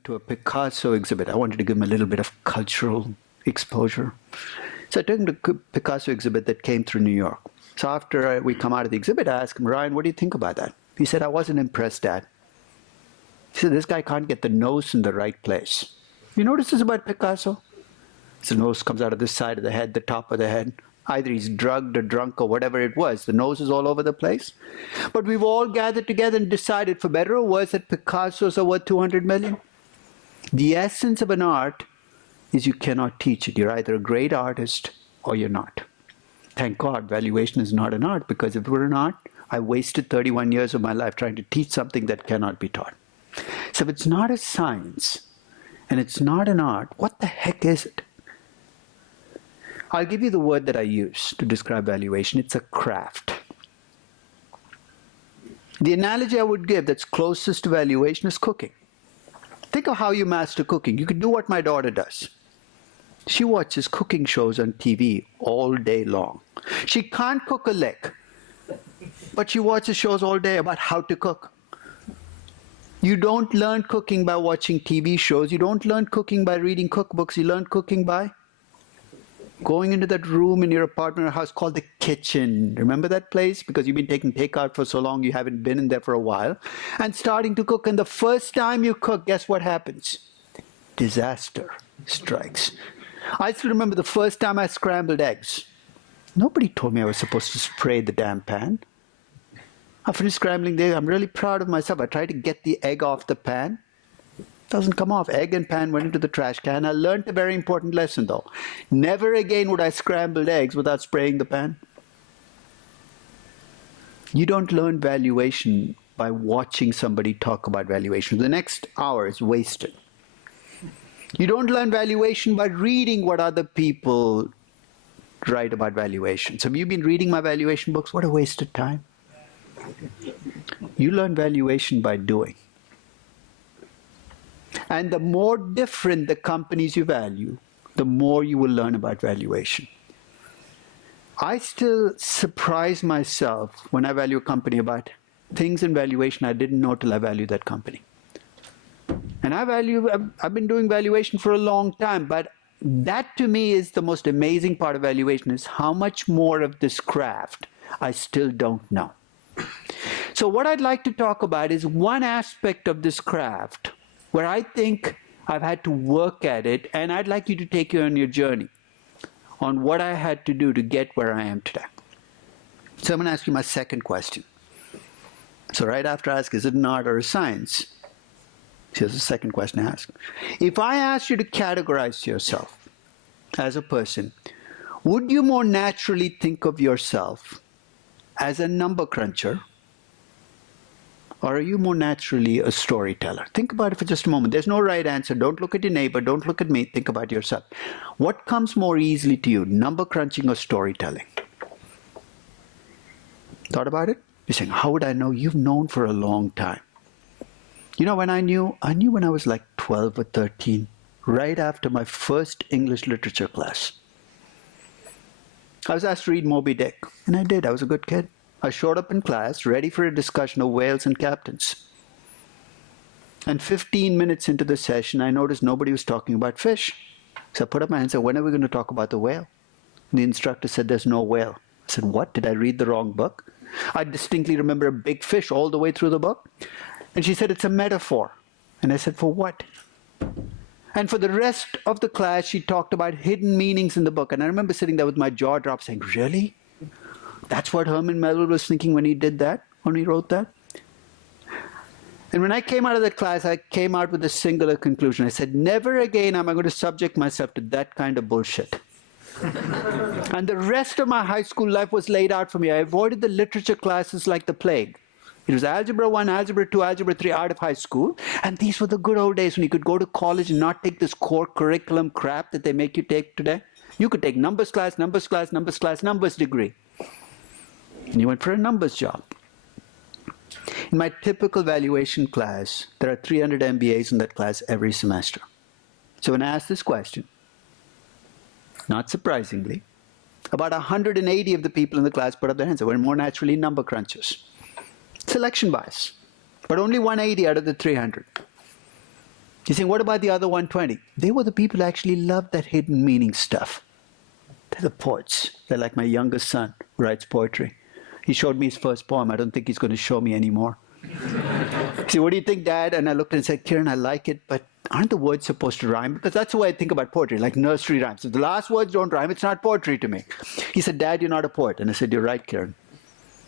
went to a Picasso exhibit. I wanted to give him a little bit of cultural exposure. So I took him to a Picasso exhibit that came through New York. So after we come out of the exhibit, I asked him, Ryan, what do you think about that? He said, I wasn't impressed, Dad. He said, this guy can't get the nose in the right place. You notice this about Picasso? His nose comes out of this side of the head, the top of the head. Either he's drugged or drunk or whatever it was. The nose is all over the place. But we've all gathered together and decided, for better or worse, that Picassos are worth 200 million. The essence of an art is you cannot teach it. You're either a great artist or you're not. Thank God valuation is not an art, because if it were an art, I wasted 31 years of my life trying to teach something that cannot be taught. So if it's not a science and it's not an art, what the heck is it? I'll give you the word that I use to describe valuation. It's a craft. The analogy I would give that's closest to valuation is cooking. Think of how you master cooking. You could do what my daughter does. She watches cooking shows on TV all day long. She can't cook a lick, but she watches shows all day about how to cook. You don't learn cooking by watching TV shows. You don't learn cooking by reading cookbooks. You learn cooking by going into that room in your apartment or house called the kitchen. Remember that place? Because you've been taking takeout for so long, you haven't been in there for a while. And starting to cook. And the first time you cook, guess what happens? Disaster strikes. I still remember the first time I scrambled eggs. Nobody told me I was supposed to spray the damn pan. I finished scrambling the egg. I'm really proud of myself. I tried to get the egg off the pan. Doesn't come off. Egg and pan went into the trash can. I learned a very important lesson, though. Never again would I scramble eggs without spraying the pan. You don't learn valuation by watching somebody talk about valuation. The next hour is wasted. You don't learn valuation by reading what other people write about valuation. So have you been reading my valuation books? What a wasted time. You learn valuation by doing. And the more different the companies you value, the more you will learn about valuation. I still surprise myself when I value a company about things in valuation I didn't know till I value that company. And I've been doing valuation for a long time, but that to me is the most amazing part of valuation, is how much more of this craft I still don't know. So what I'd like to talk about is one aspect of this craft where I think I've had to work at it, and I'd like you to take you on your journey on what I had to do to get where I am today. So I'm going to ask you my second question. So right after I ask, is it an art or a science? Here's the second question I ask. If I asked you to categorize yourself as a person, would you more naturally think of yourself as a number cruncher, or are you more naturally a storyteller? Think about it for just a moment. There's no right answer. Don't look at your neighbor. Don't look at me. Think about yourself. What comes more easily to you, number crunching or storytelling? Thought about it? You're saying, how would I know? You've known for a long time. You know when I knew when I was like 12 or 13, right after my first English literature class. I was asked to read Moby Dick, and I did. I was a good kid. I showed up in class, ready for a discussion of whales and captains. And 15 minutes into the session, I noticed nobody was talking about fish. So I put up my hand and said, when are we going to talk about the whale? And the instructor said, there's no whale. I said, what? Did I read the wrong book? I distinctly remember a big fish all the way through the book. And she said, it's a metaphor. And I said, for what? And for the rest of the class, she talked about hidden meanings in the book. And I remember sitting there with my jaw dropped saying, really? That's what Herman Melville was thinking when he did that, when he wrote that? And when I came out of that class, I came out with a singular conclusion. I said, never again am I going to subject myself to that kind of bullshit. And the rest of my high school life was laid out for me. I avoided the literature classes like the plague. It was Algebra 1, Algebra 2, Algebra 3 out of high school. And these were the good old days when you could go to college and not take this core curriculum crap that they make you take today. You could take numbers class, numbers class, numbers class, numbers degree. And you went for a numbers job. In my typical valuation class, there are 300 MBAs in that class every semester. So when I asked this question, not surprisingly, about 180 of the people in the class put up their hands. They were more naturally number crunchers. Selection bias. But only 180 out of the 300. You're saying, what about the other 120? They were the people who actually loved that hidden meaning stuff. They're the poets. They're like my youngest son who writes poetry. He showed me his first poem. I don't think he's going to show me anymore. He said, what do you think, Dad? And I looked and said, Kiran, I like it, but aren't the words supposed to rhyme? Because that's the way I think about poetry, like nursery rhymes. If the last words don't rhyme, it's not poetry to me. He said, Dad, you're not a poet. And I said, you're right, Kiran.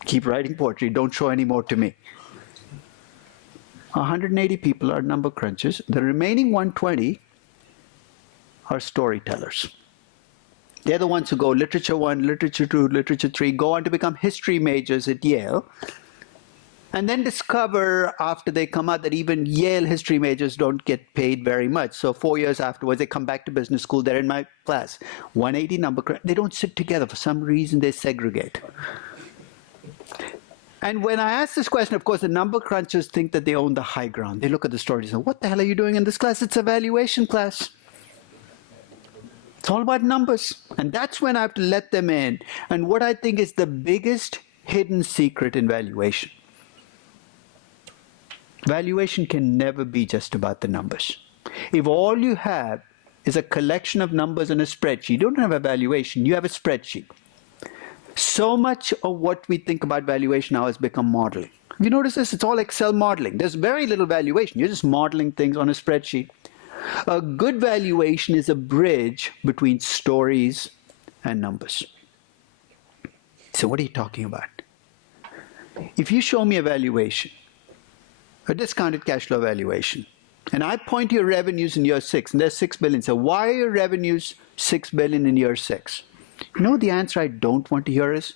Keep writing poetry. Don't show any more to me. 180 people are number crunchers. The remaining 120 are storytellers. They're the ones who go literature 1, literature 2, literature 3, go on to become history majors at Yale, and then discover after they come out that even Yale history majors don't get paid very much. So 4 years afterwards, they come back to business school. They're in my class. 180 number crunchers. They don't sit together. For some reason, they segregate. And when I ask this question, of course, the number crunchers think that they own the high ground. They look at the stories and say, what the hell are you doing in this class? It's a valuation class. It's all about numbers. And that's when I have to let them in. And what I think is the biggest hidden secret in valuation. Valuation can never be just about the numbers. If all you have is a collection of numbers in a spreadsheet, you don't have a valuation, you have a spreadsheet. So much of what we think about valuation now has become modeling. Have you noticed this? It's all Excel modeling. There's very little valuation. You're just modeling things on a spreadsheet. A good valuation is a bridge between stories and numbers. So what are you talking about? If you show me a valuation, a discounted cash flow valuation, and I point to your revenues in year 6, and there's 6 billion. So why are your revenues 6 billion in year 6? You know the answer I don't want to hear is,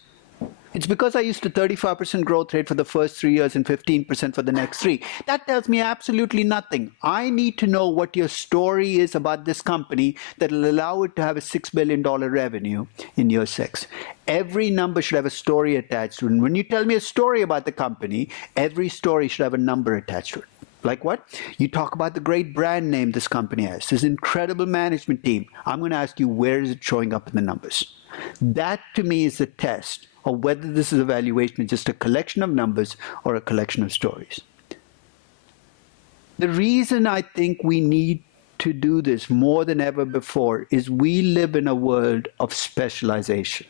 it's because I used a 35% growth rate for the first 3 years and 15% for the next 3. That tells me absolutely nothing. I need to know what your story is about this company that will allow it to have a $6 billion revenue in year 6. Every number should have a story attached to it. And when you tell me a story about the company, every story should have a number attached to it. Like what? You talk about the great brand name this company has, this incredible management team. I'm going to ask you, where is it showing up in the numbers? That, to me, is the test of whether this is a valuation of just a collection of numbers or a collection of stories. The reason I think we need to do this more than ever before is we live in a world of specialization.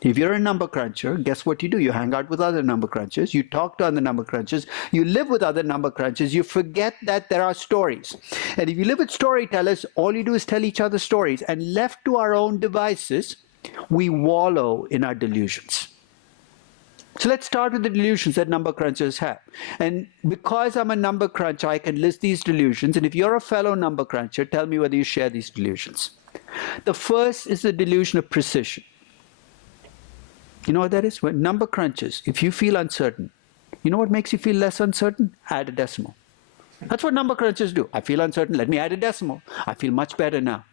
If you're a number cruncher, guess what you do? You hang out with other number crunchers, you talk to other number crunchers, you live with other number crunchers, you forget that there are stories. And if you live with storytellers, all you do is tell each other stories. And left to our own devices, we wallow in our delusions. So let's start with the delusions that number crunchers have. And because I'm a number cruncher, I can list these delusions. And if you're a fellow number cruncher, tell me whether you share these delusions. The first is the delusion of precision. You know what that is? When number crunchers, if you feel uncertain, you know what makes you feel less uncertain? Add a decimal. That's what number crunchers do. I feel uncertain, let me add a decimal. I feel much better now.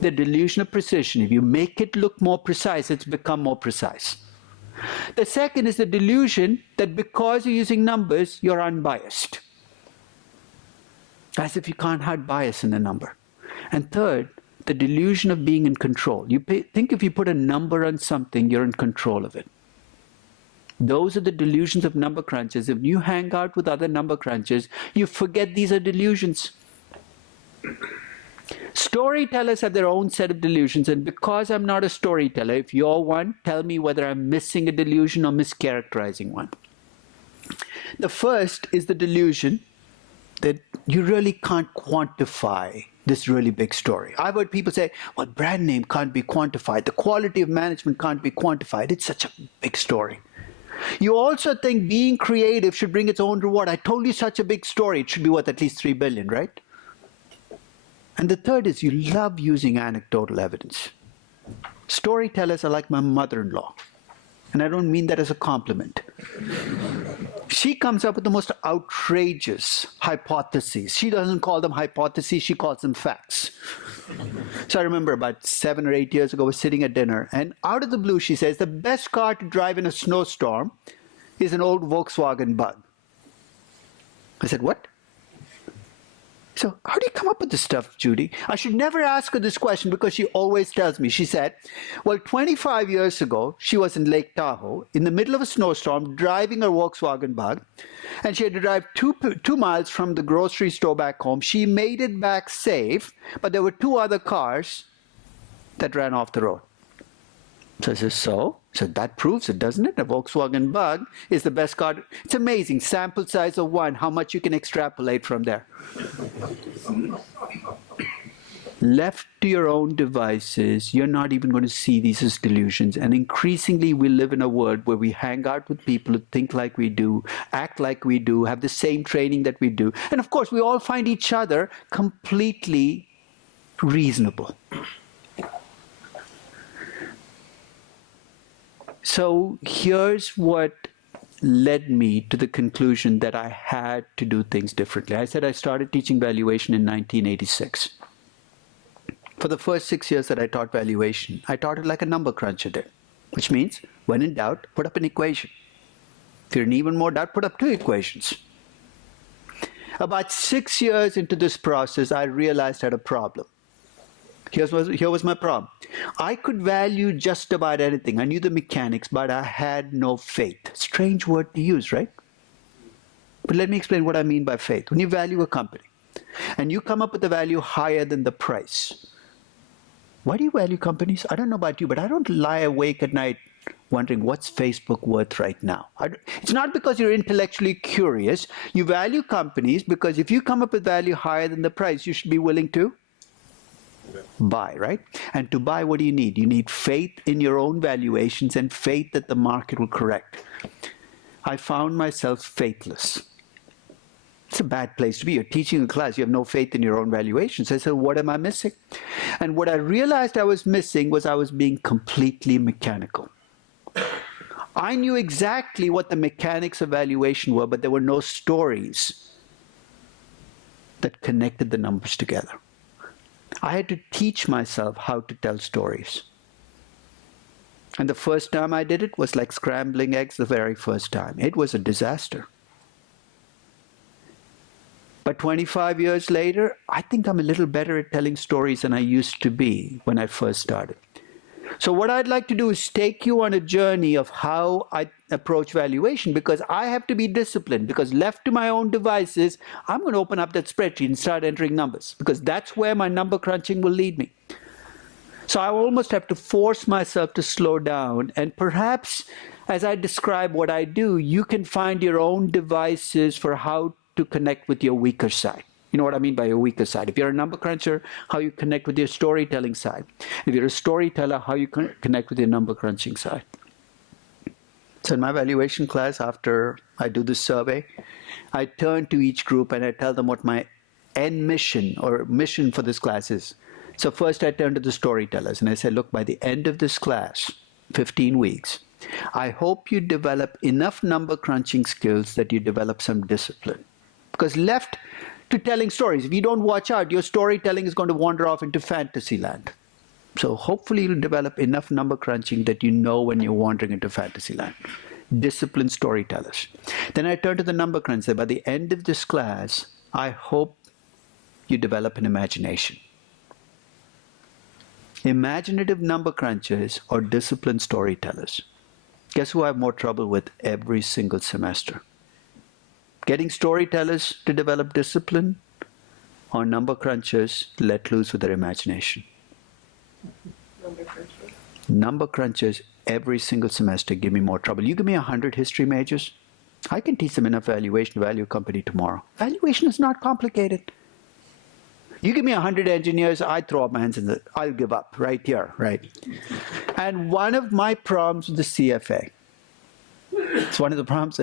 The delusion of precision. If you make it look more precise, it's become more precise. The second is the delusion that because you're using numbers, you're unbiased. As if you can't hide bias in a number. And third, the delusion of being in control. Think if you put a number on something, you're in control of it. Those are the delusions of number crunchers. If you hang out with other number crunchers, you forget these are delusions. Storytellers have their own set of delusions, and because I'm not a storyteller, if you're one, tell me whether I'm missing a delusion or mischaracterizing one. The first is the delusion that you really can't quantify this really big story. I've heard people say, well, brand name can't be quantified. The quality of management can't be quantified. It's such a big story. You also think being creative should bring its own reward. I told you such a big story. It should be worth at least 3 billion, right? And the third is you love using anecdotal evidence. Storytellers are like my mother-in-law. And I don't mean that as a compliment. She comes up with the most outrageous hypotheses. She doesn't call them hypotheses, she calls them facts. So I remember about 7 or 8 years ago, I was sitting at dinner, and out of the blue she says, the best car to drive in a snowstorm is an old Volkswagen Bug. I said, what? So how do you come up with this stuff, Judy? I should never ask her this question because she always tells me. She said, well, 25 years ago, she was in Lake Tahoe in the middle of a snowstorm driving her Volkswagen Bug, and she had to drive 2 miles from the grocery store back home. She made it back safe, but there were 2 other cars that ran off the road. So I said, so that proves it, doesn't it? A Volkswagen Bug is the best car. It's amazing. Sample size of 1, how much you can extrapolate from there. Left to your own devices, you're not even going to see these as delusions. And increasingly, we live in a world where we hang out with people who think like we do, act like we do, have the same training that we do. And of course, we all find each other completely reasonable. So here's what led me to the conclusion that I had to do things differently. I said I started teaching valuation in 1986. For the first 6 years that I taught valuation, I taught it like a number cruncher did, which means when in doubt, put up an equation. If you're in even more doubt, put up 2 equations. About 6 years into this process, I realized I had a problem. Here was my problem. I could value just about anything. I knew the mechanics, but I had no faith. Strange word to use, right? But let me explain what I mean by faith. When you value a company, and you come up with a value higher than the price, why do you value companies? I don't know about you, but I don't lie awake at night wondering what's Facebook worth right now. It's not because you're intellectually curious. You value companies because if you come up with value higher than the price, you should be willing to buy, right? And to buy, what do you need? You need faith in your own valuations and faith that the market will correct. I found myself faithless. It's a bad place to be. You're teaching a class, you have no faith in your own valuations. I said, what am I missing? And what I realized I was missing was I was being completely mechanical. I knew exactly what the mechanics of valuation were, but there were no stories that connected the numbers together. I had to teach myself how to tell stories. And the first time I did it was like scrambling eggs the very first time. It was a disaster. But 25 years later, I think I'm a little better at telling stories than I used to be when I first started. So what I'd like to do is take you on a journey of how I approach valuation, because I have to be disciplined, because left to my own devices, I'm going to open up that spreadsheet and start entering numbers, because that's where my number crunching will lead me. So I almost have to force myself to slow down, and perhaps as I describe what I do, you can find your own devices for how to connect with your weaker side. You know what I mean by your weaker side. If you're a number cruncher, how you connect with your storytelling side. If you're a storyteller, how you connect with your number crunching side. So in my valuation class, after I do this survey, I turn to each group and I tell them what my end mission or mission for this class is. So first I turn to the storytellers and I say, look, by the end of this class, 15 weeks, I hope you develop enough number crunching skills that you develop some discipline. Because left to telling stories, if you don't watch out, your storytelling is going to wander off into fantasy land. So hopefully you'll develop enough number crunching that you know when you're wandering into fantasy land. Disciplined storytellers. Then I turn to the number cruncher. By the end of this class, I hope you develop an imagination. Imaginative number crunchers or disciplined storytellers. Guess who I have more trouble with every single semester? Getting storytellers to develop discipline or number crunchers to let loose with their imagination? Number crunchers every single semester give me more trouble. You give me 100 history majors, I can teach them enough valuation to value a company tomorrow. Valuation is not complicated. You give me 100 engineers, I throw up my hands and say, I'll give up right here, right? And one of my problems with the CFA, it's one of the problems,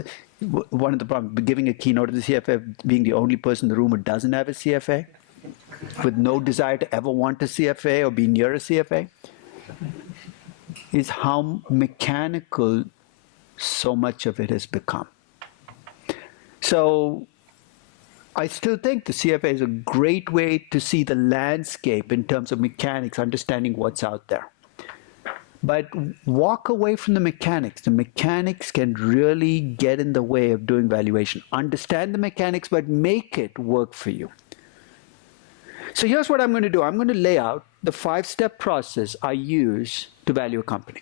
giving a keynote to the CFA, being the only person in the room who doesn't have a CFA, with no desire to ever want a CFA or be near a CFA, is how mechanical so much of it has become. So I still think the CFA is a great way to see the landscape in terms of mechanics, understanding what's out there. But walk away from the mechanics. The mechanics can really get in the way of doing valuation. Understand the mechanics, but make it work for you. So here's what I'm going to do. I'm going to lay out the 5-step process I use to value a company.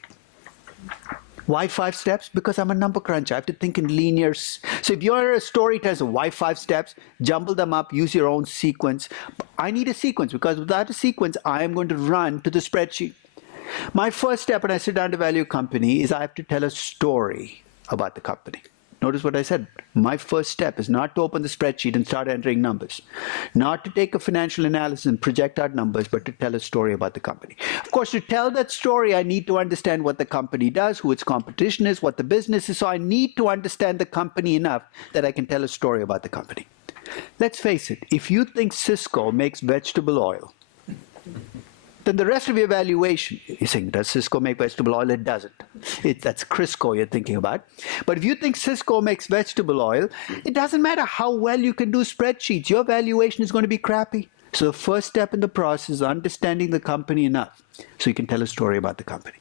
Why 5 steps? Because I'm a number cruncher. I have to think in linear. So if you're a storyteller, why 5 steps? Jumble them up, use your own sequence. I need a sequence because without a sequence, I am going to run to the spreadsheet. My first step when I sit down to value a company is I have to tell a story about the company. Notice what I said. My first step is not to open the spreadsheet and start entering numbers, not to take a financial analysis and project out numbers, but to tell a story about the company. Of course, to tell that story, I need to understand what the company does, who its competition is, what the business is. So I need to understand the company enough that I can tell a story about the company. Let's face it, if you think Cisco makes vegetable oil, then the rest of your valuation, you're saying, does Cisco make vegetable oil? It doesn't. That's Crisco you're thinking about. But if you think Cisco makes vegetable oil, it doesn't matter how well you can do spreadsheets. Your valuation is going to be crappy. So the first step in the process is understanding the company enough so you can tell a story about the company.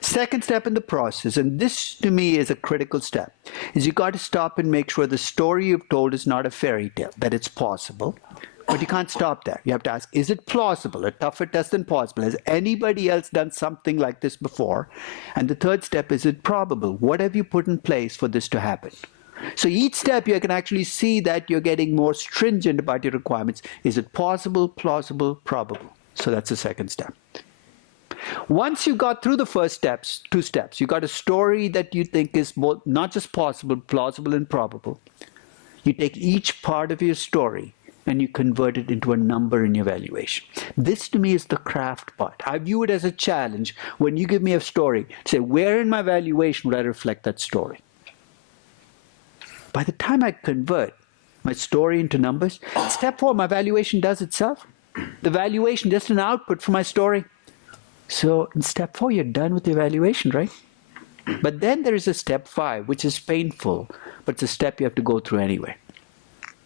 Second step in the process, and this to me is a critical step, is you got to stop and make sure the story you've told is not a fairy tale, that it's possible. But you can't stop there. You have to ask, is it plausible? A tougher test than possible. Has anybody else done something like this before? And the third step, is it probable? What have you put in place for this to happen? So each step you can actually see that you're getting more stringent about your requirements. Is it possible, plausible, probable? So that's the second step. Once you got through the first steps, 2 steps, you got a story that you think is both not just possible, plausible, and probable. You take each part of your story and you convert it into a number in your valuation. This to me is the craft part. I view it as a challenge when you give me a story. Say, where in my valuation would I reflect that story? By the time I convert my story into numbers, step 4, my valuation does itself. The valuation is just an output for my story. So in step 4, you're done with the evaluation, right? But then there is a step 5, which is painful, but it's a step you have to go through anyway.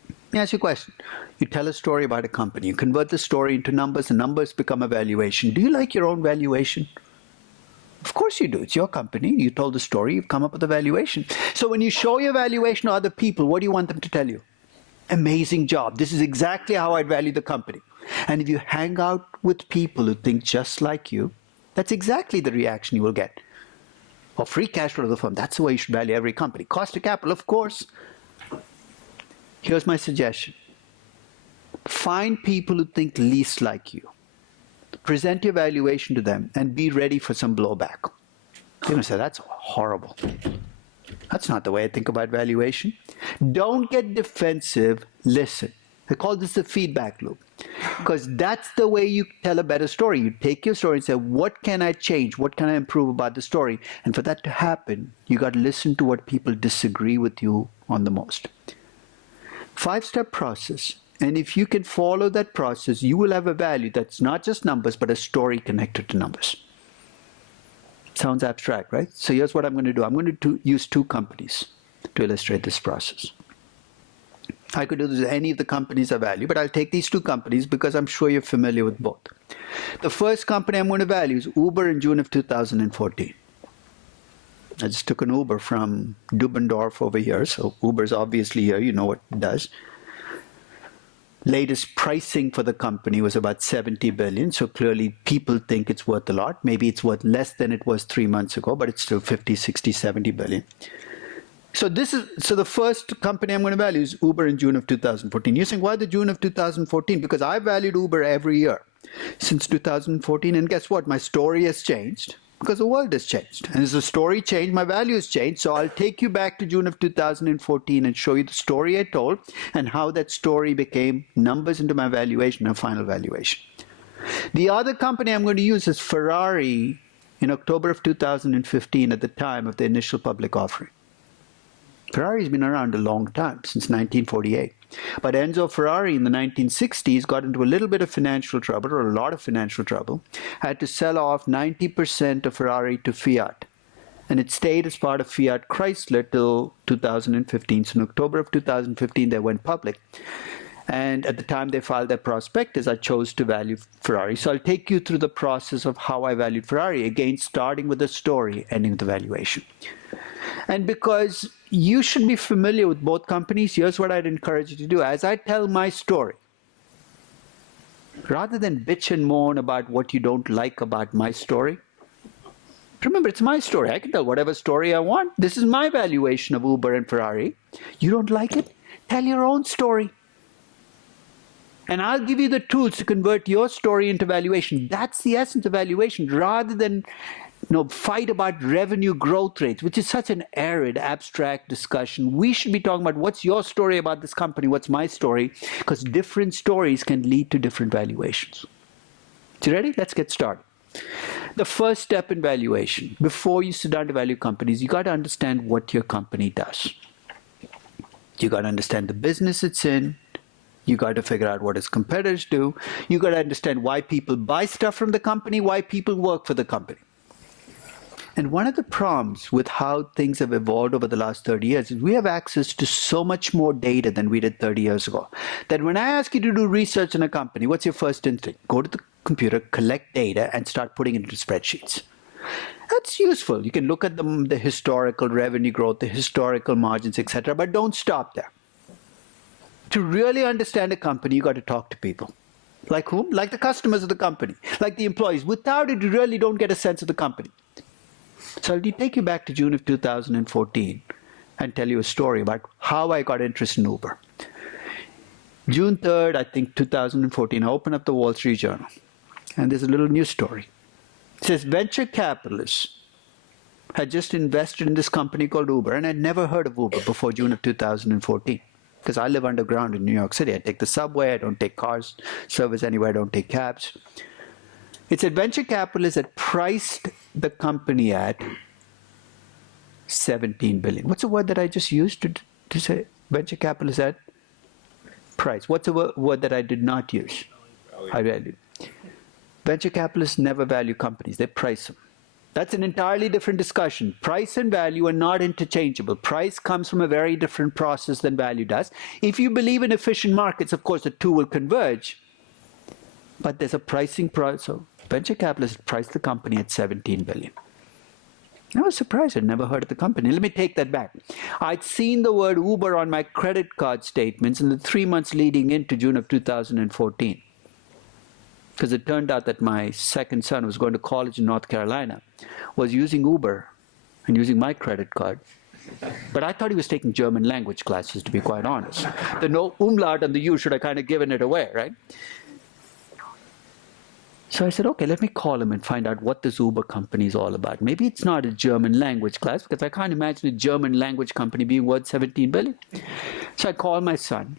Let me ask you a question. You tell a story about a company. You convert the story into numbers, and numbers become a valuation. Do you like your own valuation? Of course you do. It's your company. You told the story. You've come up with a valuation. So when you show your valuation to other people, what do you want them to tell you? Amazing job. This is exactly how I'd value the company. And if you hang out with people who think just like you, that's exactly the reaction you will get. Or free cash flow of the firm. That's the way you should value every company. Cost of capital, of course. Here's my suggestion. Find people who think least like you. Present your valuation to them and be ready for some blowback. They're going to say, that's horrible. That's not the way I think about valuation. Don't get defensive. Listen. They call this the feedback loop. Because that's the way you tell a better story. You take your story and say, what can I change? What can I improve about the story? And for that to happen, you got to listen to what people disagree with you on the most. 5-step process. And if you can follow that process, you will have a value that's not just numbers, but a story connected to numbers. Sounds abstract, right? So here's what I'm going to do. I'm going to use 2 companies to illustrate this process. I could do this with any of the companies I value, but I'll take these 2 companies because I'm sure you're familiar with both. The first company I'm going to value is Uber in June of 2014. I just took an Uber from Dubendorf over here, so Uber's obviously here, you know what it does. Latest pricing for the company was about 70 billion, so clearly people think it's worth a lot. Maybe it's worth less than it was 3 months ago, but it's still 50, 60, 70 billion. So the first company I'm going to value is Uber in June of 2014. You're saying, why the June of 2014? Because I valued Uber every year since 2014, and guess what? My story has changed. Because the world has changed. And as the story changed, my value has changed. So I'll take you back to June of 2014 and show you the story I told and how that story became numbers into my valuation and final valuation. The other company I'm going to use is Ferrari in October of 2015 at the time of the initial public offering. Ferrari's been around a long time, since 1948. But Enzo Ferrari in the 1960s got into a little bit of financial trouble, or a lot of financial trouble, had to sell off 90% of Ferrari to Fiat. And it stayed as part of Fiat Chrysler till 2015. So in October of 2015, they went public. And at the time they filed their prospectus, I chose to value Ferrari. So I'll take you through the process of how I valued Ferrari, again, starting with the story, ending with the valuation. And because you should be familiar with both companies, here's what I'd encourage you to do. As I tell my story, Rather than bitch and moan about what you don't like about my story, remember, it's my story. I can tell whatever story I want. This is my valuation of Uber and Ferrari. You don't like it? Tell your own story. And I'll give you the tools to convert your story into valuation. That's the essence of valuation, rather than fight about revenue growth rates, which is such an arid, abstract discussion. We should be talking about what's your story about this company, what's my story, because different stories can lead to different valuations. So you ready? Let's get started. The first step in valuation, before you sit down to value companies, you got to understand what your company does. You got to understand the business it's in. You got to figure out what its competitors do. You got to understand why people buy stuff from the company, why people work for the company. And one of the problems with how things have evolved over the last 30 years is we have access to so much more data than we did 30 years ago. That when I ask you to do research in a company, what's your first instinct? Go to the computer, collect data, and start putting it into spreadsheets. That's useful. You can look at the historical revenue growth, the historical margins, etc., but don't stop there. To really understand a company, you got to talk to people. Like whom? Like the customers of the company, like the employees. Without it, you really don't get a sense of the company. So I'll take you back to June of 2014 and tell you a story about how I got interested in Uber. June 3rd, I think 2014, I open up the Wall Street Journal, and there's a little news story. It says venture capitalists had just invested in this company called Uber, and I'd never heard of Uber before June of 2014. Because I live underground in New York City. I take the subway, I don't take cars, service anywhere, I don't take cabs. It said venture capitalists had priced the company at $17 billion. What's the word that I just used to say venture capitalists at? Price. What's the word that I did not use? I value. Venture capitalists never value companies, they price them. That's an entirely different discussion. Price and value are not interchangeable. Price comes from a very different process than value does. If you believe in efficient markets, of course, the two will converge. But there's a pricing process. So venture capitalists priced the company at $17 billion. I was surprised. I'd never heard of the company. Let me take that back. I'd seen the word Uber on my credit card statements in the 3 months leading into June of 2014. Because it turned out that my second son, who was going to college in North Carolina, was using Uber and using my credit card. But I thought he was taking German language classes, to be quite honest. The no umlaut and the U should have kind of given it away, right? So I said, okay, let me call him and find out what this Uber company is all about. Maybe it's not a German language class, because I can't imagine a German language company being worth $17 billion. So I called my son,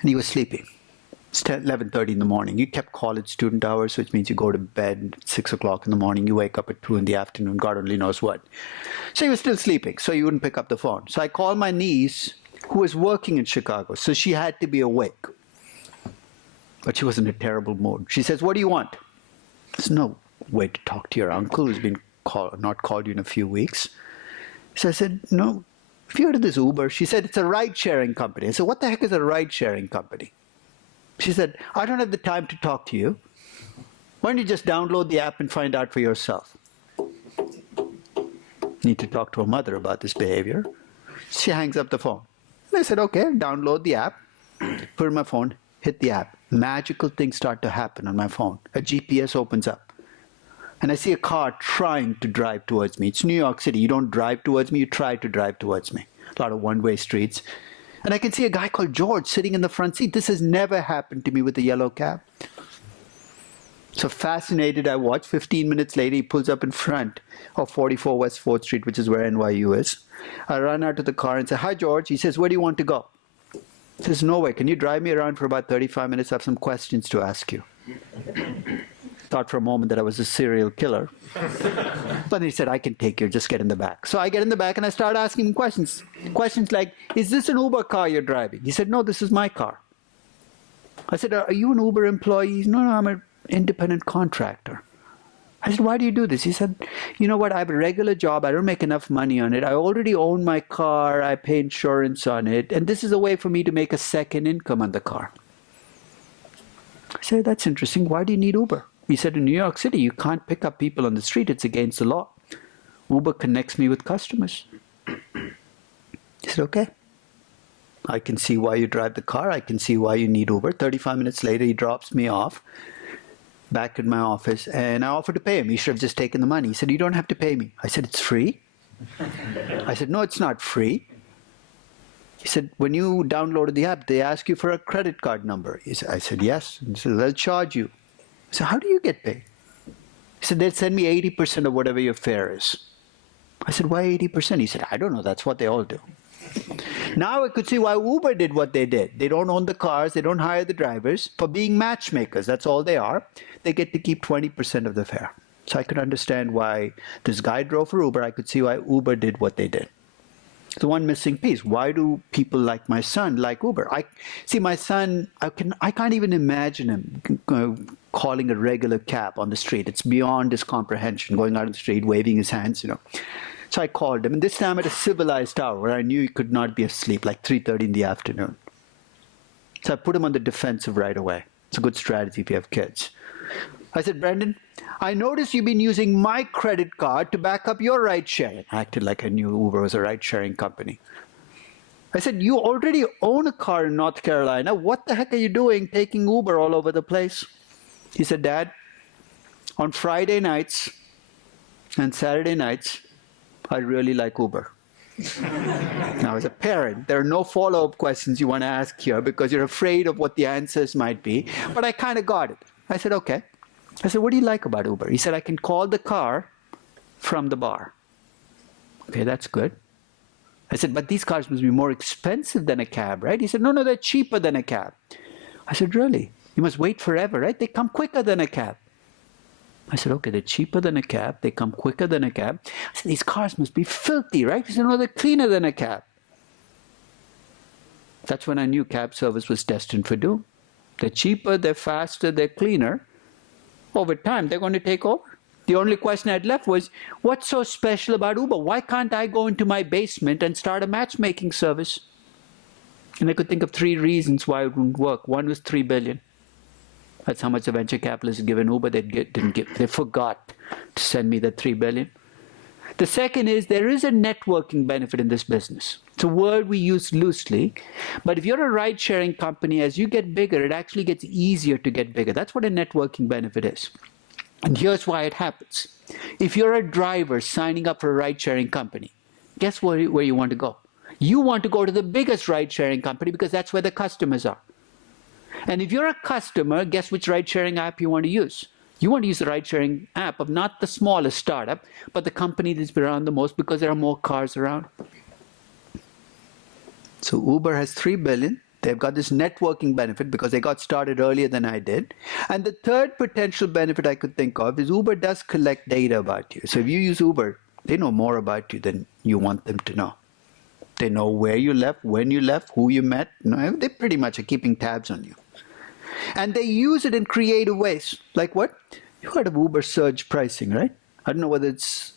and he was sleeping. It's 11:30 in the morning. You kept college student hours, which means you go to bed at 6 o'clock in the morning. You wake up at 2 in the afternoon, God only knows what. So he was still sleeping, so he wouldn't pick up the phone. So I called my niece, who was working in Chicago, so she had to be awake. But she was in a terrible mood. She says, what do you want? There's no way to talk to your uncle who's been not called you in a few weeks. So I said, no, have you heard of this Uber? She said, it's a ride-sharing company. I said, what the heck is a ride-sharing company? She said, I don't have the time to talk to you. Why don't you just download the app and find out for yourself? Need to talk to her mother about this behavior. She hangs up the phone. And I said, okay, download the app, put it in my phone, hit the app. Magical things start to happen on my phone. A GPS opens up. And I see a car trying to drive towards me. It's New York City. You don't drive towards me, you try to drive towards me. A lot of one-way streets. And I can see a guy called George sitting in the front seat. This has never happened to me with a yellow cab. So fascinated, I watch. 15 minutes later, he pulls up in front of 44 West 4th Street, which is where NYU is. I run out to the car and say, hi, George. He says, where do you want to go? He says, no way. Can you drive me around for about 35 minutes? I have some questions to ask you. Thought for a moment that I was a serial killer. But then he said, I can take you, just get in the back. So I get in the back and I start asking him questions. Questions like, is this an Uber car you're driving? He said, no, this is my car. I said, are you an Uber employee? No, I'm an independent contractor. I said, why do you do this? He said, you know what, I have a regular job. I don't make enough money on it. I already own my car. I pay insurance on it. And this is a way for me to make a second income on the car. I said, that's interesting. Why do you need Uber? He said, in New York City, you can't pick up people on the street. It's against the law. Uber connects me with customers. He said, okay. I can see why you drive the car. I can see why you need Uber. 35 minutes later, he drops me off back in my office, and I offered to pay him. He should have just taken the money. He said, you don't have to pay me. I said, it's free? I said, no, it's not free. He said, when you downloaded the app, they ask you for a credit card number. I said, yes. He said, they'll charge you. I said, how do you get paid? He said, they'll send me 80% of whatever your fare is. I said, why 80%? He said, I don't know. That's what they all do. Now I could see why Uber did what they did. They don't own the cars. They don't hire the drivers. For being matchmakers, that's all they are. They get to keep 20% of the fare. So I could understand why this guy drove for Uber. I could see why Uber did what they did. The one missing piece. Why do people like my son like Uber? My son, I can't even imagine him calling a regular cab on the street. It's beyond his comprehension, going out on the street, waving his hands, So I called him, and this time at a civilized hour where I knew he could not be asleep, like 3:30 in the afternoon. So I put him on the defensive right away. It's a good strategy if you have kids. I said, Brendan, I noticed you've been using my credit card to back up your ride sharing. I acted like I knew Uber was a ride sharing company. I said, you already own a car in North Carolina. What the heck are you doing taking Uber all over the place? He said, Dad, on Friday nights and Saturday nights, I really like Uber. Now, as a parent, there are no follow-up questions you want to ask here because you're afraid of what the answers might be. But I kind of got it. I said, okay. I said, what do you like about Uber? He said, I can call the car from the bar. Okay, that's good. I said, but these cars must be more expensive than a cab, right? He said, no, they're cheaper than a cab. I said, really? You must wait forever, right? They come quicker than a cab. I said, okay, they're cheaper than a cab. They come quicker than a cab. I said, these cars must be filthy, right? He said, no, they're cleaner than a cab. That's when I knew cab service was destined for doom. They're cheaper, they're faster, they're cleaner. Over time, they're going to take over. The only question I had left was, what's so special about Uber? Why can't I go into my basement and start a matchmaking service? And I could think of 3 reasons why it wouldn't work. One was $3 billion. That's how much the venture capitalists had given Uber. They forgot to send me the $3 billion. The second is there is a networking benefit in this business. It's a word we use loosely, but if you're a ride-sharing company, as you get bigger, it actually gets easier to get bigger. That's what a networking benefit is. And here's why it happens. If you're a driver signing up for a ride-sharing company, guess where you want to go? You want to go to the biggest ride-sharing company because that's where the customers are. And if you're a customer, guess which ride-sharing app you want to use? You want to use the ride-sharing app of not the smallest startup, but the company that's been around the most because there are more cars around. So Uber has $3 billion. They've got this networking benefit because they got started earlier than I did. And the third potential benefit I could think of is Uber does collect data about you. So if you use Uber, they know more about you than you want them to know. They know where you left, when you left, who you met. They pretty much are keeping tabs on you. And they use it in creative ways. Like what? You heard of Uber surge pricing, right? I don't know whether it's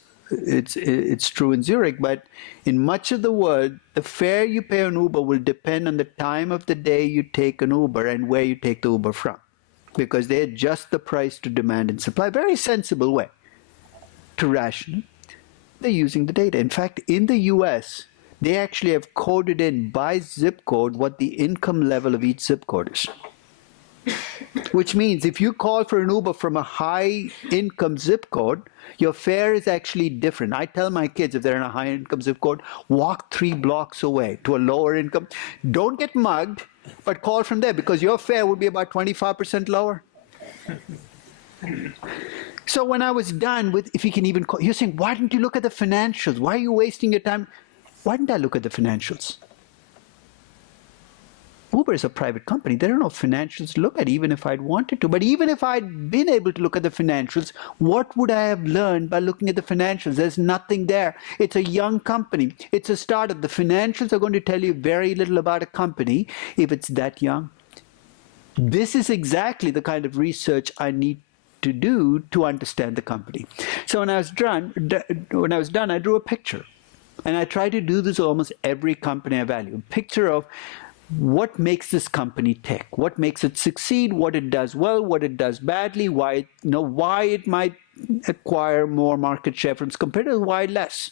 true in Zürich, but in much of the world, the fare you pay on Uber will depend on the time of the day you take an Uber and where you take the Uber from, because they adjust the price to demand and supply. Very sensible way to ration. They're using the data. In fact, in the US, they actually have coded in by zip code what the income level of each zip code is. Which means if you call for an Uber from a high-income zip code, your fare is actually different. I tell my kids if they're in a high-income zip code, walk 3 blocks away to a lower income. Don't get mugged, but call from there because your fare will be about 25% lower. So when I was done with, if you can even call, you're saying, why didn't you look at the financials? Why are you wasting your time? Why didn't I look at the financials? Uber is a private company. There are no financials to look at, even if I'd wanted to. But even if I'd been able to look at the financials, what would I have learned by looking at the financials? There's nothing there. It's a young company. It's a startup. The financials are going to tell you very little about a company if it's that young. This is exactly the kind of research I need to do to understand the company. So when I was done, I drew a picture. And I try to do this almost every company I value. A picture of what makes this company tick, what makes it succeed, what it does well, what it does badly, why it might acquire more market share from its competitors, why less.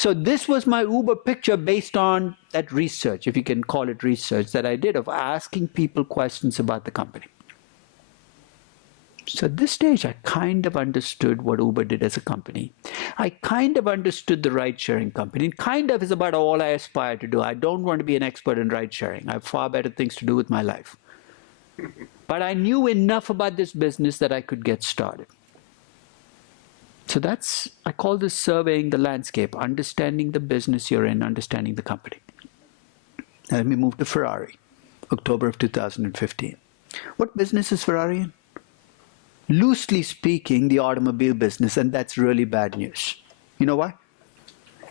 So this was my Uber picture based on that research, if you can call it research, that I did of asking people questions about the company. So at this stage, I kind of understood what Uber did as a company. I kind of understood the ride-sharing company. It kind of is about all I aspire to do. I don't want to be an expert in ride-sharing. I have far better things to do with my life. But I knew enough about this business that I could get started. So I call this surveying the landscape, understanding the business you're in, understanding the company. Now let me move to Ferrari, October of 2015. What business is Ferrari in? Loosely speaking, the automobile business, and that's really bad news. You know why?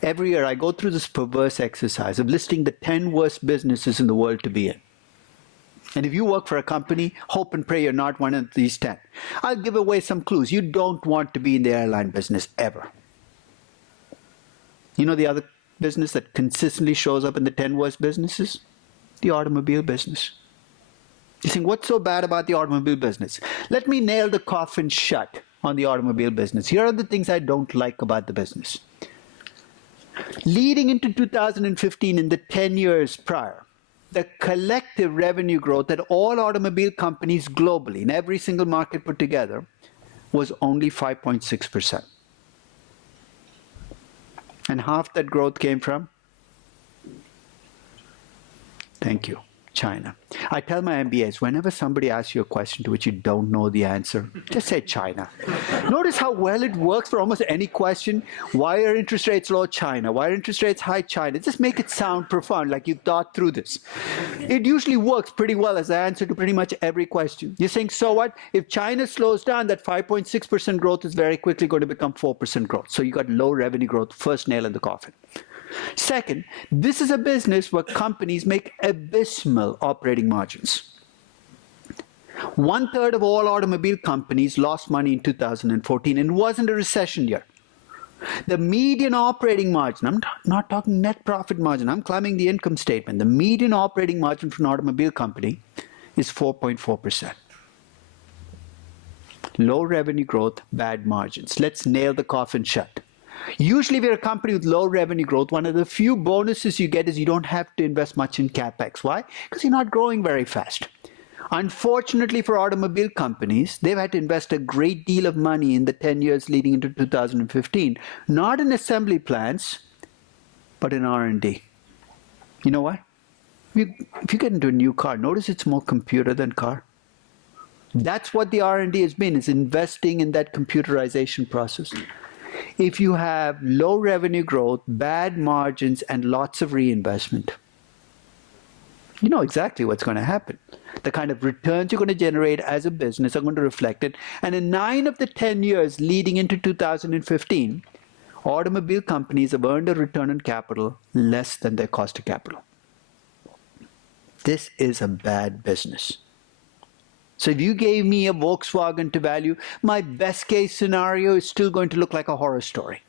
Every year I go through this perverse exercise of listing the 10 worst businesses in the world to be in. And if you work for a company, hope and pray you're not one of these 10. I'll give away some clues. You don't want to be in the airline business ever. You know the other business that consistently shows up in the 10 worst businesses? The automobile business. You think, what's so bad about the automobile business? Let me nail the coffin shut on the automobile business. Here are the things I don't like about the business. Leading into 2015, in the 10 years prior, the collective revenue growth at all automobile companies globally, in every single market put together, was only 5.6%. And half that growth came from? Thank you. China. I tell my MBAs, whenever somebody asks you a question to which you don't know the answer, just say China. Notice how well it works for almost any question. Why are interest rates low? China. Why are interest rates high? China. Just make it sound profound, like you've thought through this. It usually works pretty well as the answer to pretty much every question. You're saying, so what? If China slows down, that 5.6% growth is very quickly going to become 4% growth. So you got low revenue growth, first nail in the coffin. Second, this is a business where companies make abysmal operating margins. 1/3 of all automobile companies lost money in 2014, and it wasn't a recession year. The median operating margin, I'm not talking net profit margin, I'm climbing the income statement. The median operating margin for an automobile company is 4.4%. Low revenue growth, bad margins. Let's nail the coffin shut. Usually, if you're a company with low revenue growth, one of the few bonuses you get is you don't have to invest much in CapEx. Why? Because you're not growing very fast. Unfortunately for automobile companies, they've had to invest a great deal of money in the 10 years leading into 2015, not in assembly plants, but in R&D. You know why? If you get into a new car, notice it's more computer than car. That's what the R&D has been, is investing in that computerization process. If you have low revenue growth, bad margins, and lots of reinvestment, you know exactly what's going to happen. The kind of returns you're going to generate as a business are going to reflect it. And in 9 of the 10 years leading into 2015, automobile companies have earned a return on capital less than their cost of capital. This is a bad business. So if you gave me a Volkswagen to value, my best case scenario is still going to look like a horror story.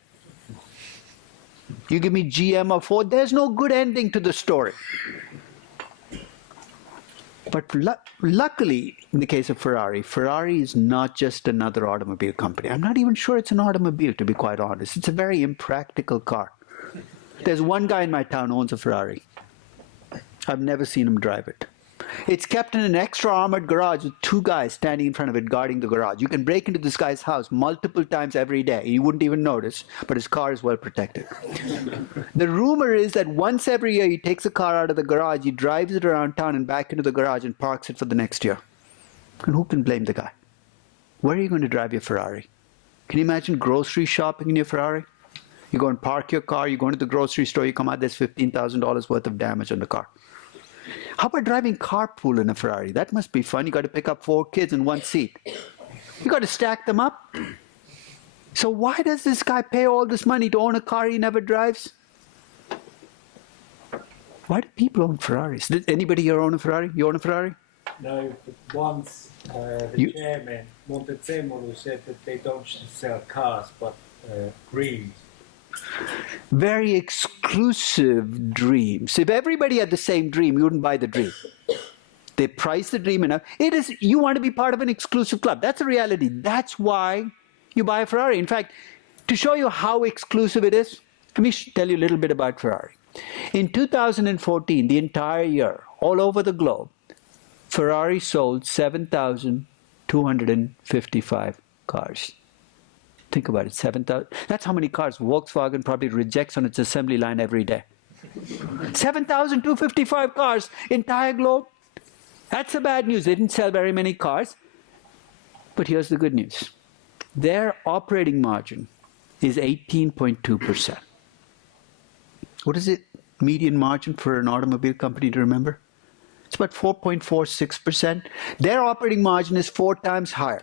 You give me GM or Ford, there's no good ending to the story. But luckily, in the case of Ferrari, Ferrari is not just another automobile company. I'm not even sure it's an automobile, to be quite honest. It's a very impractical car. There's one guy in my town who owns a Ferrari. I've never seen him drive it. It's kept in an extra armored garage with 2 guys standing in front of it guarding the garage. You can break into this guy's house multiple times every day. You wouldn't even notice, but his car is well protected. The rumor is that once every year he takes a car out of the garage, he drives it around town and back into the garage and parks it for the next year. And who can blame the guy? Where are you going to drive your Ferrari? Can you imagine grocery shopping in your Ferrari? You go and park your car, you go into the grocery store, you come out, there's $15,000 worth of damage on the car. How about driving carpool in a Ferrari? That must be fun. You got to pick up 4 kids in one seat. You got to stack them up. So why does this guy pay all this money to own a car he never drives? Why do people own Ferraris? Did anybody here own a Ferrari? You own a Ferrari? No, but once the chairman, Montezemolo, said that they don't sell cars, but dreams. Very exclusive dreams. If everybody had the same dream, you wouldn't buy the dream. They price the dream enough. It is, you want to be part of an exclusive club. That's a reality. That's why you buy a Ferrari. In fact, to show you how exclusive it is, Let me tell you a little bit about Ferrari. In 2014, the entire year, all over the globe, Ferrari sold 7,255 cars. Think about it, 7,000. That's how many cars Volkswagen probably rejects on its assembly line every day. 7,255 cars, entire globe. That's the bad news. They didn't sell very many cars. But here's the good news. Their operating margin is 18.2%. What is it, median margin for an automobile company to remember? It's about 4.46%. Their operating margin is 4 times higher.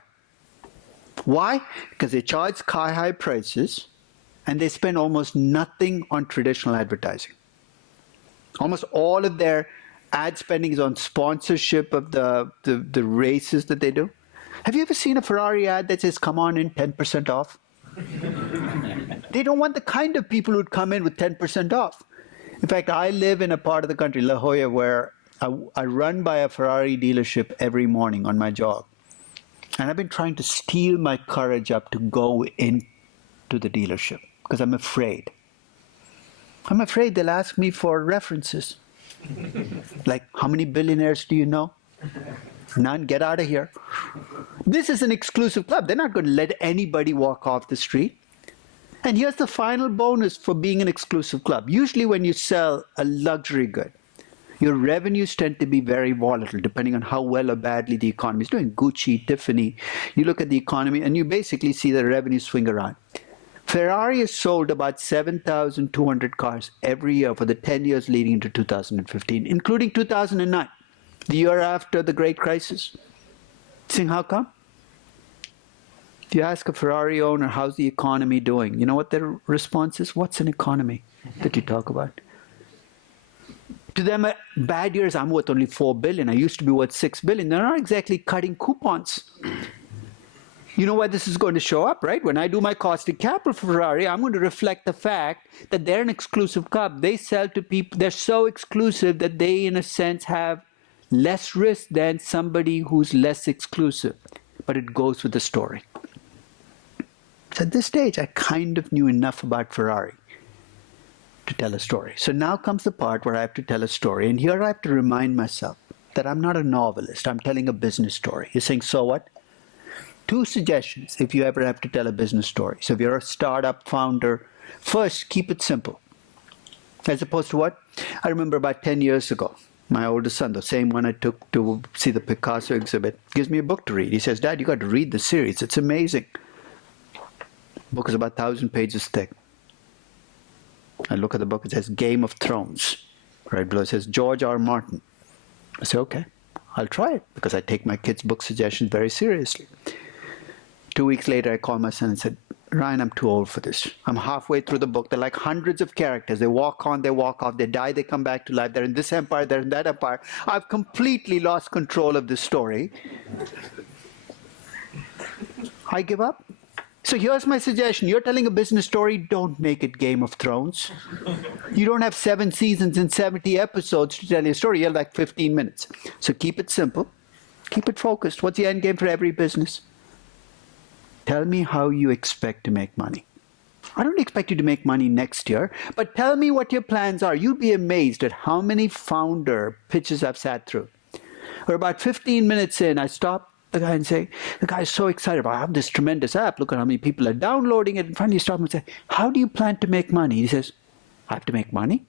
Why? Because they charge sky-high prices and they spend almost nothing on traditional advertising. Almost all of their ad spending is on sponsorship of the races that they do. Have you ever seen a Ferrari ad that says, come on in, 10% off? They don't want the kind of people who'd come in with 10% off. In fact, I live in a part of the country, La Jolla, where I run by a Ferrari dealership every morning on my jog. And I've been trying to steel my courage up to go into the dealership because I'm afraid. I'm afraid they'll ask me for references. Like, how many billionaires do you know? None. Get out of here. This is an exclusive club. They're not going to let anybody walk off the street. And here's the final bonus for being an exclusive club. Usually when you sell a luxury good, your revenues tend to be very volatile depending on how well or badly the economy is doing. Gucci, Tiffany, you look at the economy and you basically see the revenues swing around. Ferrari has sold about 7,200 cars every year for the 10 years leading into 2015, including 2009, the year after the Great Crisis. See how come? If you ask a Ferrari owner, how's the economy doing? You know what their response is? What's an economy that you talk about? To them, bad years, I'm worth only 4 billion. I used to be worth 6 billion. They're not exactly cutting coupons. You know why this is going to show up, right? When I do my cost of capital for Ferrari, I'm going to reflect the fact that they're an exclusive club. They sell to people, they're so exclusive that they, in a sense, have less risk than somebody who's less exclusive. But it goes with the story. So at this stage, I kind of knew enough about Ferrari to tell a story. So now comes the part where I have to tell a story. And here I have to remind myself that I'm not a novelist. I'm telling a business story. You're saying, so what? 2 suggestions if you ever have to tell a business story. So if you're a startup founder, first, keep it simple. As opposed to what? I remember about 10 years ago, my oldest son, the same one I took to see the Picasso exhibit, gives me a book to read. He says, Dad, you got to read the series. It's amazing. The book is about 1,000 pages thick. I look at the book, it says Game of Thrones. Right below it says George R. Martin. I say, okay, I'll try it because I take my kids' book suggestions very seriously. 2 weeks later, I called my son and said, Ryan, I'm too old for this. I'm halfway through the book. They're like hundreds of characters. They walk on, they walk off, they die, they come back to life. They're in this empire, they're in that empire. I've completely lost control of this story. I give up. So here's my suggestion. You're telling a business story, don't make it Game of Thrones. You don't have 7 seasons and 70 episodes to tell your story. You have like 15 minutes. So keep it simple. Keep it focused. What's the end game for every business? Tell me how you expect to make money. I don't expect you to make money next year, but tell me what your plans are. You'll be amazed at how many founder pitches I've sat through. Or about 15 minutes in, I stop the guy and say, the guy's so excited about, I have this tremendous app. Look at how many people are downloading it. And finally you stop him and say, how do you plan to make money? He says, I have to make money?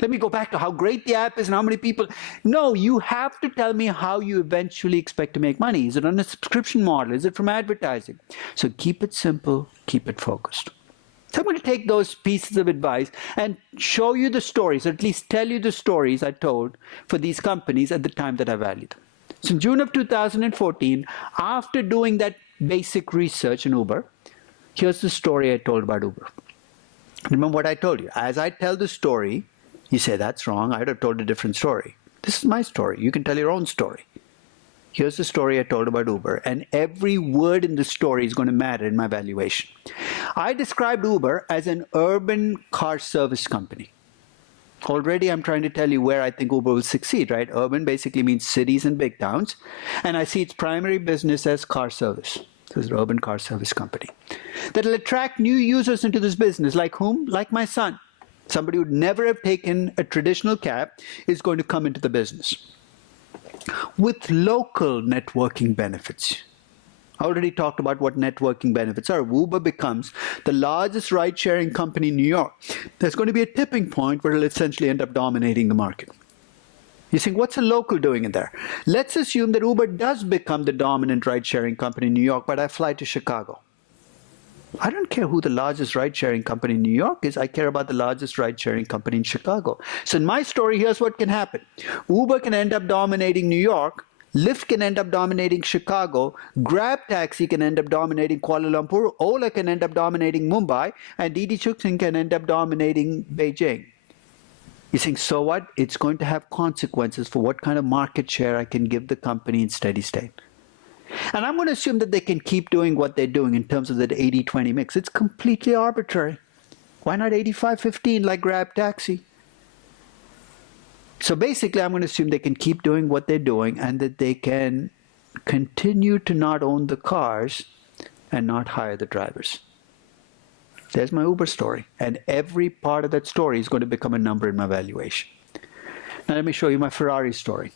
Let me go back to how great the app is and how many people. No, you have to tell me how you eventually expect to make money. Is it on a subscription model? Is it from advertising? So keep it simple, keep it focused. So I'm going to take those pieces of advice and show you the stories, or at least tell you the stories I told for these companies at the time that I valued them. So in June of 2014, after doing that basic research in Uber, here's the story I told about Uber. Remember what I told you. As I tell the story, you say, that's wrong. I'd have told a different story. This is my story. You can tell your own story. Here's the story I told about Uber, and every word in the story is going to matter in my valuation. I described Uber as an urban car service company. Already I'm trying to tell you where I think Uber will succeed, right? Urban basically means cities and big towns, and I see its primary business as car service. So it's an urban car service company. That will attract new users into this business, like whom? Like my son. Somebody who would never have taken a traditional cab is going to come into the business. With local networking benefits. I already talked about what networking benefits are. Uber becomes the largest ride-sharing company in New York. There's going to be a tipping point where it'll essentially end up dominating the market. You think, what's a local doing in there? Let's assume that Uber does become the dominant ride-sharing company in New York, but I fly to Chicago. I don't care who the largest ride-sharing company in New York is. I care about the largest ride-sharing company in Chicago. So in my story, here's what can happen. Uber can end up dominating New York. Lyft can end up dominating Chicago. Grab Taxi can end up dominating Kuala Lumpur. Ola can end up dominating Mumbai. And Didi Chuxing can end up dominating Beijing. You think, so what? It's going to have consequences for what kind of market share I can give the company in steady state. And I'm going to assume that they can keep doing what they're doing in terms of that 80-20 mix. It's completely arbitrary. Why not 85-15 like Grab Taxi? So basically, I'm going to assume they can keep doing what they're doing and that they can continue to not own the cars and not hire the drivers. There's my Uber story. And every part of that story is going to become a number in my valuation. Now let me show you my Ferrari story.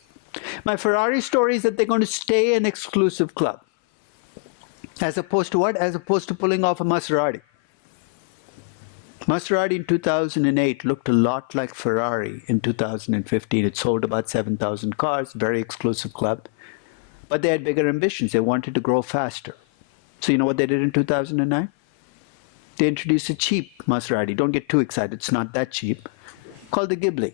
My Ferrari story is that they're going to stay an exclusive club. As opposed to what? As opposed to pulling off a Maserati. Maserati in 2008 looked a lot like Ferrari in 2015. It sold about 7,000 cars, very exclusive club. But they had bigger ambitions. They wanted to grow faster. So you know what they did in 2009? They introduced a cheap Maserati. Don't get too excited. It's not that cheap. Called the Ghibli.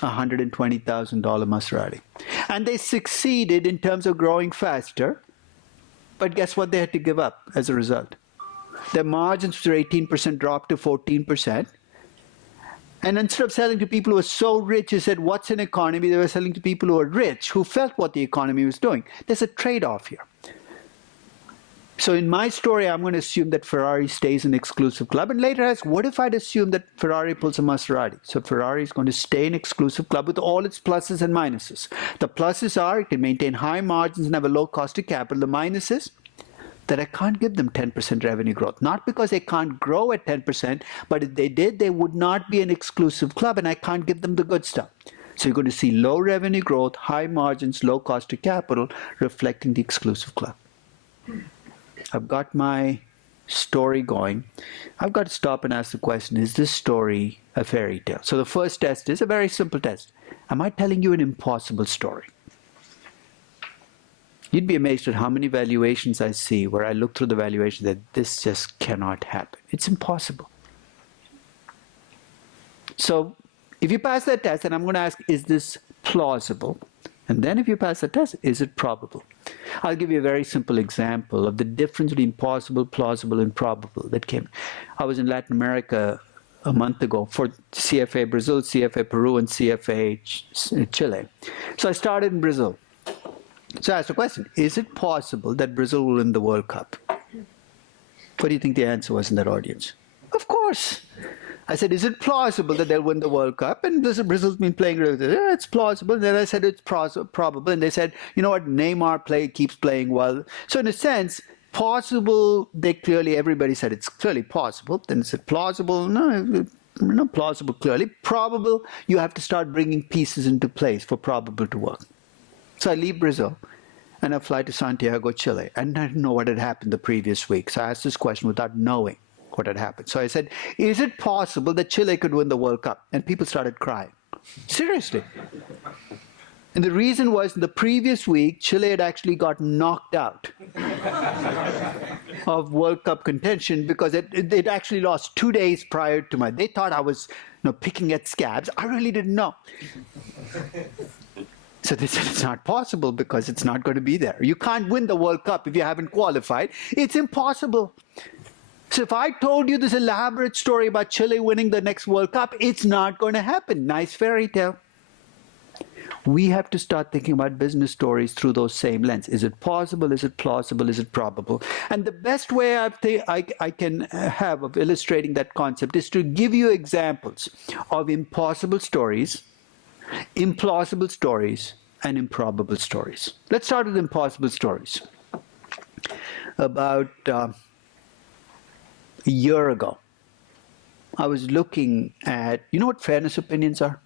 $120,000 Maserati. And they succeeded in terms of growing faster. But guess what they had to give up as a result? Their margins were 18% dropped to 14%. And instead of selling to people who were so rich who said, what's an economy? They were selling to people who were rich, who felt what the economy was doing. There's a trade-off here. So in my story, I'm going to assume that Ferrari stays an exclusive club. And later ask, what if I'd assume that Ferrari pulls a Maserati? So Ferrari is going to stay an exclusive club with all its pluses and minuses. The pluses are it can maintain high margins and have a low cost of capital. The minuses, that I can't give them 10% revenue growth. Not because they can't grow at 10%, but if they did, they would not be an exclusive club, and I can't give them the good stuff. So you're going to see low revenue growth, high margins, low cost of capital, reflecting the exclusive club. I've got my story going. I've got to stop and ask the question, is this story a fairy tale? So the first test is a very simple test. Am I telling you an impossible story? You'd be amazed at how many valuations I see where I look through the valuation that this just cannot happen. It's impossible. So if you pass that test, and I'm going to ask, is this plausible? And then if you pass the test, is it probable? I'll give you a very simple example of the difference between possible, plausible, and probable that came. I was in Latin America a month ago for CFA Brazil, CFA Peru, and CFA Chile. So I started in Brazil. So I asked a question, is it possible that Brazil will win the World Cup? What do you think the answer was in that audience? Of course. I said, is it plausible that they'll win the World Cup? And Brazil's been playing really good. Yeah, it's plausible. And then I said, it's probable. And they said, you know what, Neymar keeps playing well. So in a sense, possible, everybody said it's clearly possible. Then is it plausible? No, not plausible clearly. Probable, you have to start bringing pieces into place for probable to work. So I leave Brazil, and I fly to Santiago, Chile. And I didn't know what had happened the previous week. So I asked this question without knowing what had happened. So I said, is it possible that Chile could win the World Cup? And people started crying. Seriously. And the reason was, in the previous week, Chile had actually got knocked out of World Cup contention because it actually lost 2 days prior to They thought I was picking at scabs. I really didn't know. So they said it's not possible because it's not going to be there. You can't win the World Cup if you haven't qualified. It's impossible. So if I told you this elaborate story about Chile winning the next World Cup, it's not going to happen. Nice fairy tale. We have to start thinking about business stories through those same lens. Is it possible? Is it plausible? Is it probable? And the best way I can have of illustrating that concept is to give you examples of impossible stories, implausible stories, and improbable stories. Let's start with impossible stories. about a year ago. I was looking at, you know what fairness opinions are?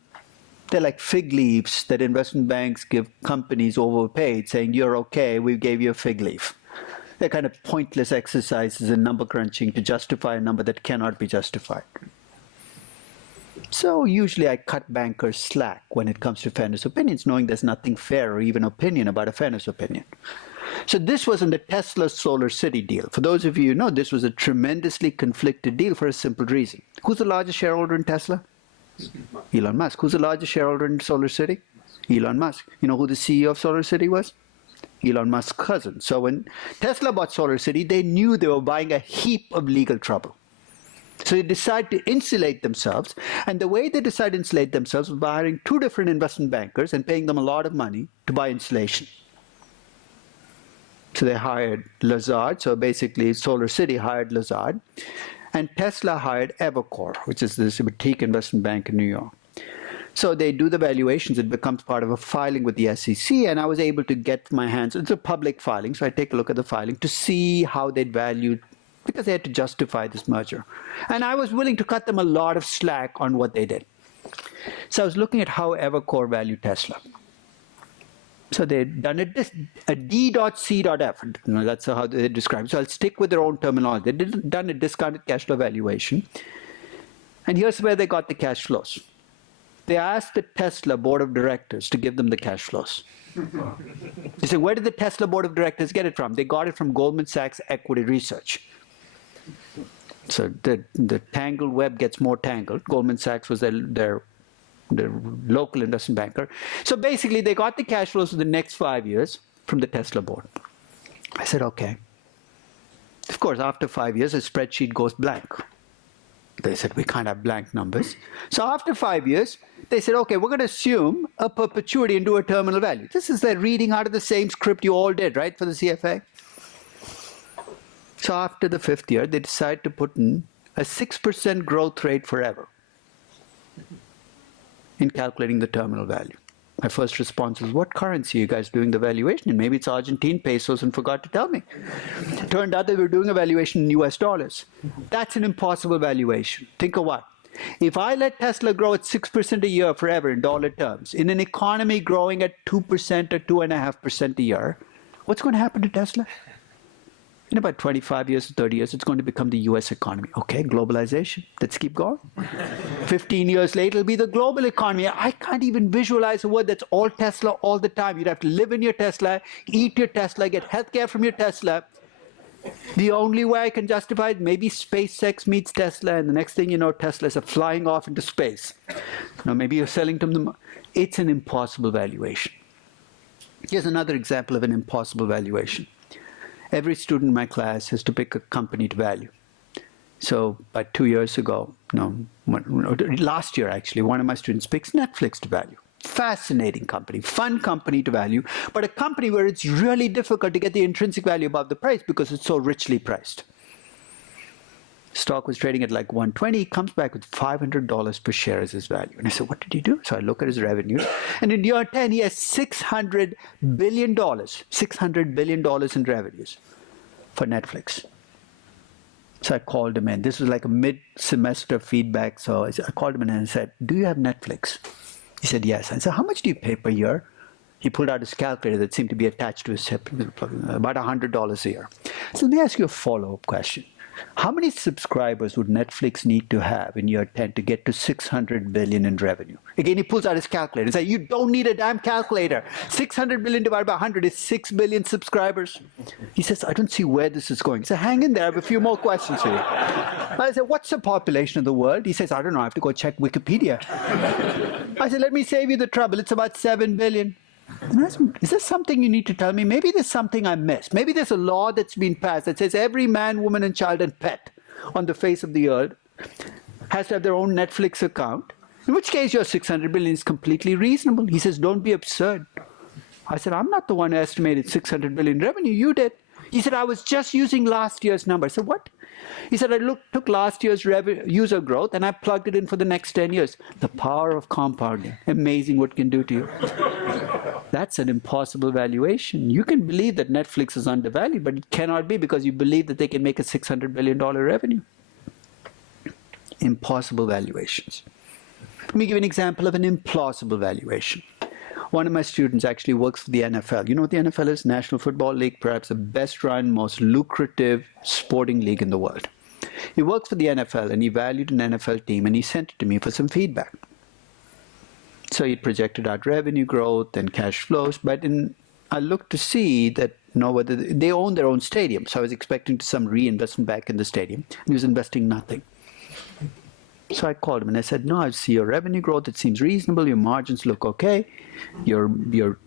They're like fig leaves that investment banks give companies overpaid, saying, you're okay, we gave you a fig leaf. They're kind of pointless exercises in number crunching to justify a number that cannot be justified. So usually I cut bankers slack when it comes to fairness opinions, knowing there's nothing fair or even opinion about a fairness opinion. So this was in the Tesla SolarCity deal. For those of you who know, this was a tremendously conflicted deal for a simple reason. Who's the largest shareholder in Tesla? Elon Musk. Who's the largest shareholder in SolarCity? Elon Musk. You know who the CEO of SolarCity was? Elon Musk's cousin. So when Tesla bought SolarCity, they knew they were buying a heap of legal trouble. So they decided to insulate themselves, and the way they decided to insulate themselves was by hiring two different investment bankers and paying them a lot of money to buy insulation. So they hired Lazard, so basically SolarCity hired Lazard, and Tesla hired Evercore, which is this boutique investment bank in New York. So they do the valuations, it becomes part of a filing with the SEC, and I was able to get my hands, it's a public filing, so I take a look at the filing to see how they'd valued, because they had to justify this merger. And I was willing to cut them a lot of slack on what they did. So I was looking at how Evercore valued Tesla. So they'd done a D.C.F. That's how they describe it. So I'll stick with their own terminology. They'd done a discounted cash flow valuation. And here's where they got the cash flows. They asked the Tesla board of directors to give them the cash flows. They said, where did the Tesla board of directors get it from? They got it from Goldman Sachs Equity Research. So the tangled web gets more tangled. Goldman Sachs was their local investment banker. So basically, they got the cash flows for the next 5 years from the Tesla board. I said, okay. Of course, after 5 years, a spreadsheet goes blank. They said, we can't have blank numbers. So after 5 years, they said, okay, we're going to assume a perpetuity and do a terminal value. This is their reading out of the same script you all did, right, for the CFA? So after the 5th year, they decided to put in a 6% growth rate forever in calculating the terminal value. My first response was, what currency are you guys doing the valuation in? Maybe it's Argentine pesos and forgot to tell me. Turned out they were doing a valuation in US dollars. That's an impossible valuation. Think of what? If I let Tesla grow at 6% a year forever in dollar terms, in an economy growing at 2% or 2.5% a year, what's going to happen to Tesla? In about 25 years or 30 years, it's going to become the US economy. Okay, globalization. Let's keep going. 15 years later, it'll be the global economy. I can't even visualize a word that's all Tesla all the time. You'd have to live in your Tesla, eat your Tesla, get healthcare from your Tesla. The only way I can justify it, maybe SpaceX meets Tesla, and the next thing you know, Teslas are flying off into space. Now, maybe you're selling to them. It's an impossible valuation. Here's another example of an impossible valuation. Every student in my class has to pick a company to value. So about 2 years ago, last year actually, one of my students picks Netflix to value. Fascinating company, fun company to value, but a company where it's really difficult to get the intrinsic value above the price because it's so richly priced. Stock was trading at like 120, comes back with $500 per share as his value. And I said, what did he do? So I look at his revenue. And in year 10, he has $600 billion in revenues for Netflix. So I called him in. This was like a mid-semester feedback. So I called him in and I said, do you have Netflix? He said, yes. I said, how much do you pay per year? He pulled out his calculator that seemed to be attached to his hip, about $100 a year. So let me ask you a follow-up question. How many subscribers would Netflix need to have in year 10 to get to $600 billion in revenue? Again, he pulls out his calculator and says, you don't need a damn calculator. 600 billion divided by 100 is 6 billion subscribers. He says, I don't see where this is going. So hang in there, I have a few more questions for you. I said, what's the population of the world? He says, I don't know, I have to go check Wikipedia. I said, let me save you the trouble. It's about 7 billion. Is there something you need to tell me? Maybe there's something I missed. Maybe there's a law that's been passed that says every man, woman, and child and pet on the face of the earth has to have their own Netflix account, in which case your 600 billion is completely reasonable. He says, don't be absurd. I said, I'm not the one who estimated 600 billion revenue. You did. He said, I was just using last year's number. I said, what? He said, I took last year's user growth and I plugged it in for the next 10 years. The power of compounding. Amazing what it can do to you. That's an impossible valuation. You can believe that Netflix is undervalued, but it cannot be because you believe that they can make a $600 billion revenue. Impossible valuations. Let me give you an example of an implausible valuation. One of my students actually works for the NFL. You know what the NFL is? National Football League, perhaps the best run, most lucrative sporting league in the world. He works for the NFL and he valued an NFL team and he sent it to me for some feedback. So he projected out revenue growth and cash flows, but I looked to see that whether they own their own stadium. So I was expecting some reinvestment back in the stadium. And he was investing nothing. So I called him and I said, no, I see your revenue growth. It seems reasonable. Your margins look okay. Your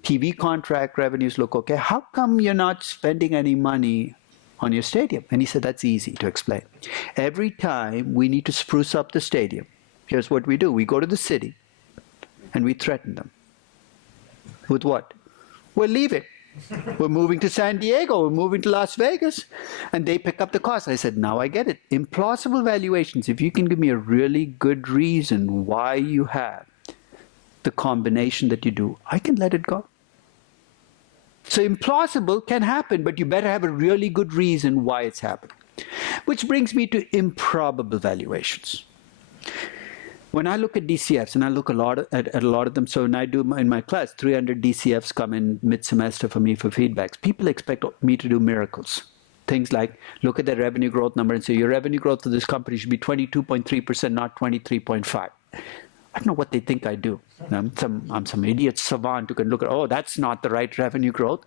TV contract revenues look okay. How come you're not spending any money on your stadium? And he said, that's easy to explain. Every time we need to spruce up the stadium, here's what we do. We go to the city and we threaten them. With what? We're leaving. We're moving to San Diego. We're moving to Las Vegas. And they pick up the cost. I said, now I get it. Implausible valuations, if you can give me a really good reason why you have the combination that you do, I can let it go. So implausible can happen, but you better have a really good reason why it's happened. Which brings me to improbable valuations. When I look at DCFs, and I look at a lot of them, so when I do in my class, 300 DCFs come in mid-semester for me for feedbacks. People expect me to do miracles. Things like look at the revenue growth number and say your revenue growth for this company should be 22.3%, not 23.5. I don't know what they think I do. I'm some idiot savant who can look at, oh, that's not the right revenue growth.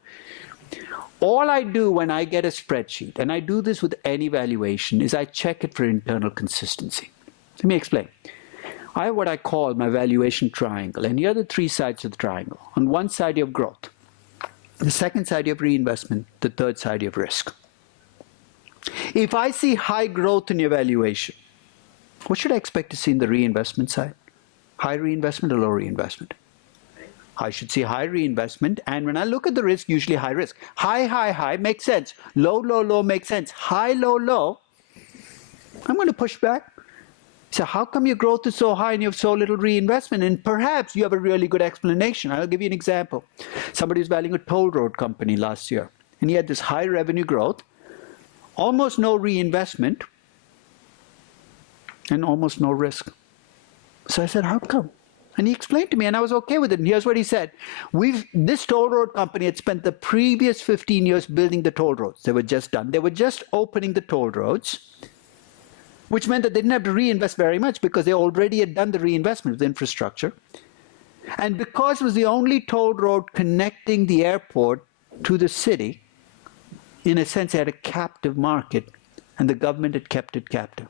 All I do when I get a spreadsheet, and I do this with any valuation, is I check it for internal consistency. Let me explain. I have what I call my valuation triangle, and here are the three sides of the triangle. On one side you have growth. The second side you have reinvestment. The third side you have risk. If I see high growth in your valuation, what should I expect to see in the reinvestment side? High reinvestment or low reinvestment? I should see high reinvestment, and when I look at the risk, usually high risk. High, high, high makes sense. Low, low, low makes sense. High, low, low, I'm going to push back. So how come your growth is so high and you have so little reinvestment? And perhaps you have a really good explanation. I'll give you an example. Somebody was valuing a toll road company last year, and he had this high revenue growth, almost no reinvestment, and almost no risk. So I said, how come? And he explained to me, and I was okay with it. And here's what he said. This toll road company had spent the previous 15 years building the toll roads. They were just done. They were just opening the toll roads, which meant that they didn't have to reinvest very much because they already had done the reinvestment of the infrastructure. And because it was the only toll road connecting the airport to the city, in a sense, they had a captive market, and the government had kept it captive.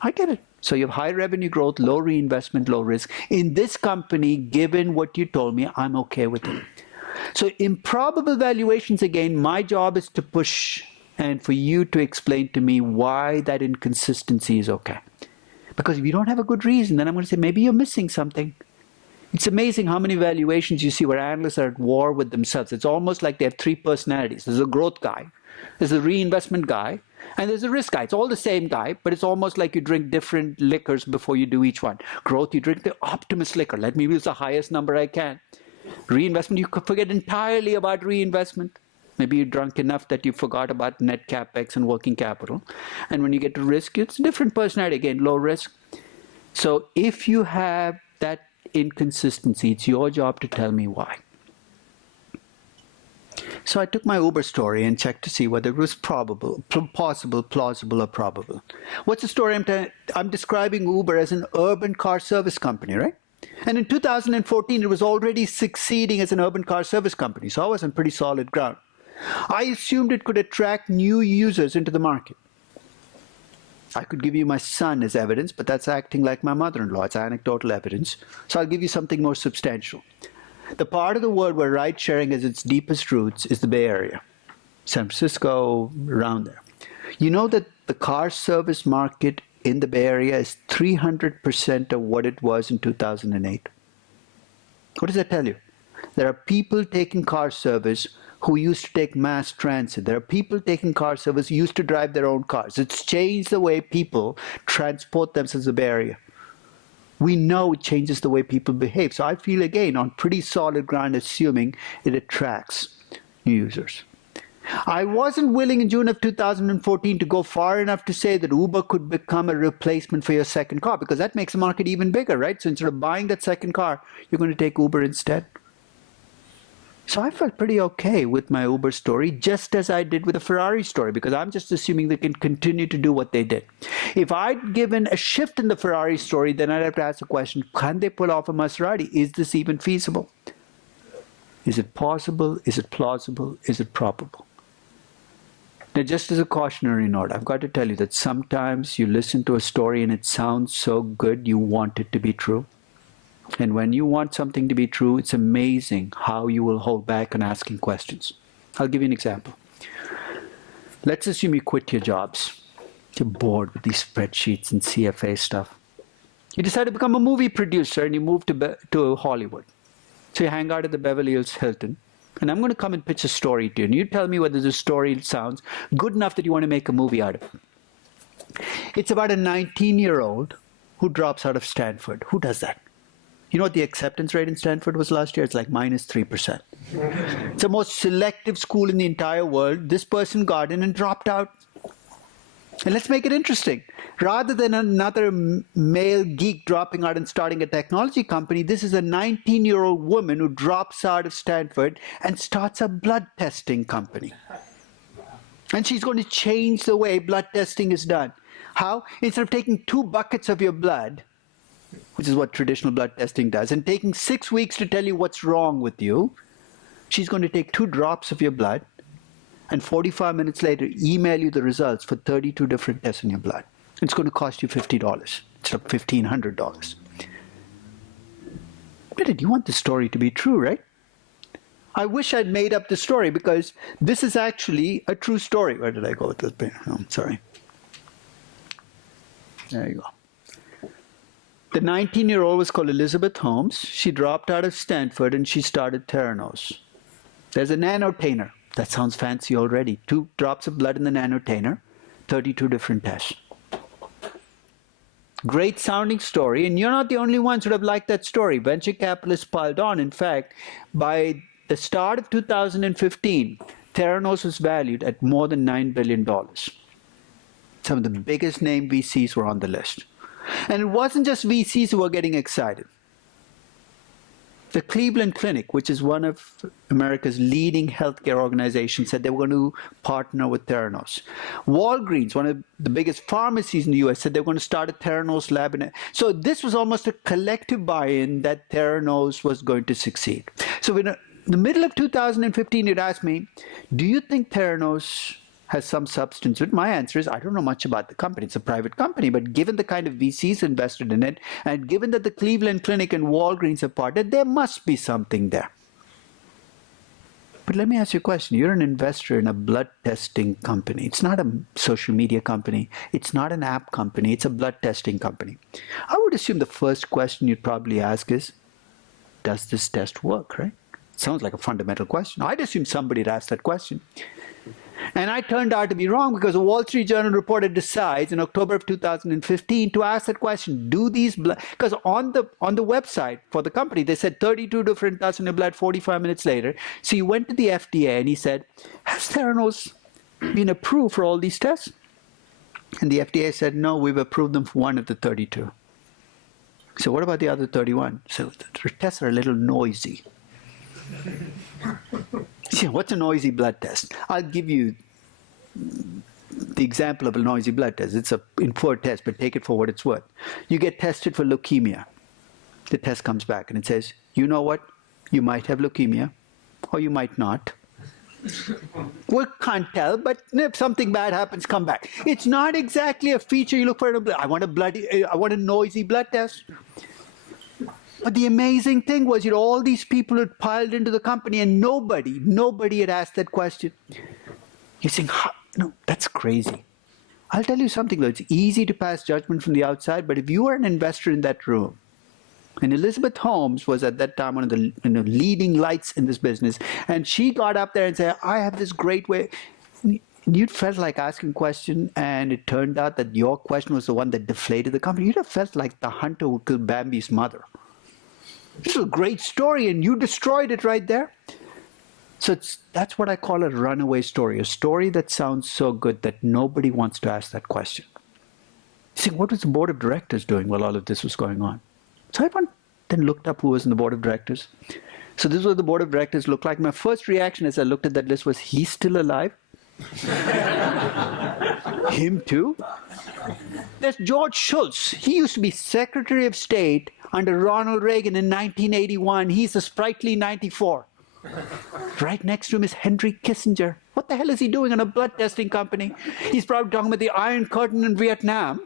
I get it. So you have high revenue growth, low reinvestment, low risk. In this company, given what you told me, I'm okay with it. So improbable valuations, again, my job is to push and for you to explain to me why that inconsistency is okay. Because if you don't have a good reason, then I'm going to say, maybe you're missing something. It's amazing how many valuations you see where analysts are at war with themselves. It's almost like they have three personalities. There's a growth guy, there's a reinvestment guy, and there's a risk guy. It's all the same guy, but it's almost like you drink different liquors before you do each one. Growth, you drink the optimist liquor. Let me use the highest number I can. Reinvestment, you could forget entirely about reinvestment. Maybe you drunk enough that you forgot about net capex and working capital. And when you get to risk, it's a different personality. Again, low risk. So if you have that inconsistency, it's your job to tell me why. So I took my Uber story and checked to see whether it was possible, plausible, or probable. What's the story I'm describing Uber as an urban car service company, right? And in 2014, it was already succeeding as an urban car service company. So I was on pretty solid ground. I assumed it could attract new users into the market. I could give you my son as evidence, but that's acting like my mother-in-law. It's anecdotal evidence. So I'll give you something more substantial. The part of the world where ride-sharing has its deepest roots is the Bay Area. San Francisco, around there. You know that the car service market in the Bay Area is 300% of what it was in 2008. What does that tell you? There are people taking car service who used to take mass transit. There are people taking car service who used to drive their own cars. It's changed the way people transport themselves in the Bay Area. We know it changes the way people behave. So I feel, again, on pretty solid ground, assuming it attracts new users. I wasn't willing in June of 2014 to go far enough to say that Uber could become a replacement for your second car, because that makes the market even bigger, right? So instead of buying that second car, you're going to take Uber instead. So I felt pretty okay with my Uber story, just as I did with the Ferrari story, because I'm just assuming they can continue to do what they did. If I'd given a shift in the Ferrari story, then I'd have to ask the question, can they pull off a Maserati? Is this even feasible? Is it possible? Is it plausible? Is it probable? Now, just as a cautionary note, I've got to tell you that sometimes you listen to a story and it sounds so good you want it to be true. And when you want something to be true, it's amazing how you will hold back on asking questions. I'll give you an example. Let's assume you quit your jobs. You're bored with these spreadsheets and CFA stuff. You decide to become a movie producer and you move to Hollywood. So you hang out at the Beverly Hills Hilton. And I'm going to come and pitch a story to you. And you tell me whether the story sounds good enough that you want to make a movie out of it. It's about a 19-year-old who drops out of Stanford. Who does that? You know what the acceptance rate in Stanford was last year? It's like -3%. It's the most selective school in the entire world. This person got in and dropped out. And let's make it interesting. Rather than another male geek dropping out and starting a technology company, this is a 19-year-old woman who drops out of Stanford and starts a blood testing company. And she's going to change the way blood testing is done. How? Instead of taking 2 buckets of your blood, which is what traditional blood testing does, and taking 6 weeks to tell you what's wrong with you, she's going to take 2 drops of your blood and 45 minutes later email you the results for 32 different tests in your blood. It's going to cost you $50 instead of $1,500. But you want the story to be true, right? I wish I'd made up the story, because this is actually a true story. Where did I go with this? Oh, sorry. There you go. The 19-year-old was called Elizabeth Holmes. She dropped out of Stanford and she started Theranos. There's a nanotainer. That sounds fancy already. 2 drops of blood in the nanotainer, 32 different tests. Great sounding story, and you're not the only ones who have liked that story. Venture capitalists piled on. In fact, by the start of 2015, Theranos was valued at more than $9 billion. Some of the biggest name VCs were on the list. And it wasn't just VCs who were getting excited. The Cleveland Clinic, which is one of America's leading healthcare organizations, said they were going to partner with Theranos. Walgreens, one of the biggest pharmacies in the US, said they were going to start a Theranos lab. So this was almost a collective buy-in that Theranos was going to succeed. So in the middle of 2015, you'd ask me, do you think Theranos has some substance to it? My answer is, I don't know much about the company. It's a private company, but given the kind of VCs invested in it, and given that the Cleveland Clinic and Walgreens have partnered, there must be something there. But let me ask you a question. You're an investor in a blood testing company. It's not a social media company. It's not an app company. It's a blood testing company. I would assume the first question you'd probably ask is, does this test work, right? Sounds like a fundamental question. I'd assume somebody had asked that question. And I turned out to be wrong, because the Wall Street Journal reporter decides in October of 2015 to ask that question, do these blood, because on the website for the company, they said 32 different tests in your blood 45 minutes later. So he went to the FDA and he said, has Theranos been approved for all these tests? And the FDA said, no, we've approved them for 1 of the 32. So what about the other 31? So the tests are a little noisy. What's a noisy blood test? I'll give you the example of a noisy blood test. It's an inferred test, but take it for what it's worth. You get tested for leukemia. The test comes back and it says, you know what? You might have leukemia, or you might not. We can't tell, but if something bad happens, come back. It's not exactly a feature you look for in a blood. I want a noisy blood test. But the amazing thing was, all these people had piled into the company, and nobody had asked that question. You're saying, no, that's crazy. I'll tell you something, though. It's easy to pass judgment from the outside, but if you are an investor in that room, And Elizabeth Holmes was at that time one of the leading lights in this business. And she got up there and said, I have this great way. You'd felt like asking a question, and it turned out that your question was the one that deflated the company. You'd have felt like the hunter who killed Bambi's mother. This is a great story, and you destroyed it right there. So that's what I call a runaway story, a story that sounds so good that nobody wants to ask that question. See, what was the board of directors doing while all of this was going on? So I went then looked up who was in the board of directors. So this is what the board of directors looked like. My first reaction as I looked at that list was, he's still alive? Him too? There's George Shultz. He used to be Secretary of State under Ronald Reagan in 1981. He's a sprightly 94. Right next to him is Henry Kissinger. What the hell is he doing in a blood testing company? He's probably talking about the Iron Curtain in Vietnam.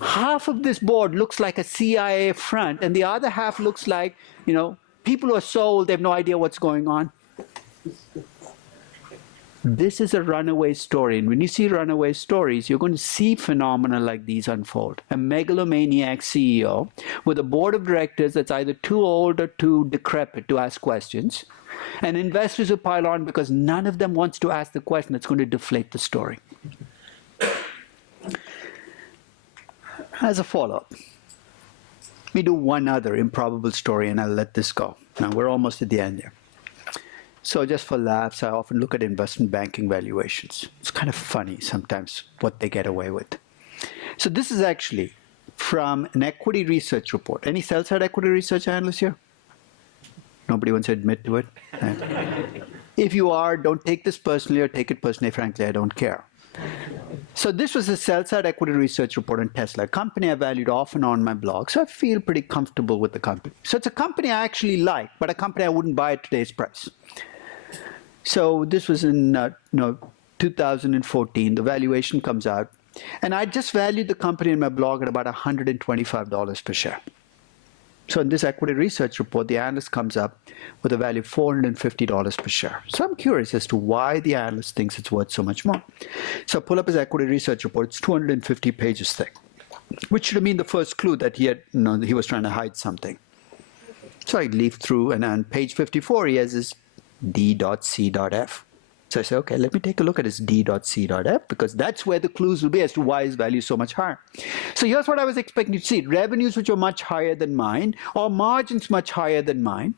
Half of this board looks like a CIA front, and the other half looks like, people who are so old, they have no idea what's going on. This is a runaway story, and when you see runaway stories, you're going to see phenomena like these unfold. A megalomaniac CEO with a board of directors that's either too old or too decrepit to ask questions, and investors who pile on because none of them wants to ask the question that's going to deflate the story. As a follow-up, let me do one other improbable story, and I'll let this go. Now, we're almost at the end here. So just for laughs, I often look at investment banking valuations. It's kind of funny sometimes what they get away with. So this is actually from an equity research report. Any sell-side equity research analysts here? Nobody wants to admit to it? If you are, don't take this personally or take it personally. Frankly, I don't care. So this was a sell-side equity research report on Tesla, a company I valued off and on my blog, so I feel pretty comfortable with the company. So it's a company I actually like, but a company I wouldn't buy at today's price. So this was in 2014. The valuation comes out, and I just valued the company in my blog at about $125 per share. So in this equity research report, the analyst comes up with a value of $450 per share. So I'm curious as to why the analyst thinks it's worth so much more. So I pull up his equity research report. It's 250 pages thick, which should have been the first clue that he was trying to hide something. So I leaf through, and on page 54, he has his D.C.F. So I say, okay, let me take a look at his D.C.F, because that's where the clues will be as to why his value is so much higher. So here's what I was expecting to see. Revenues which are much higher than mine, or margins much higher than mine.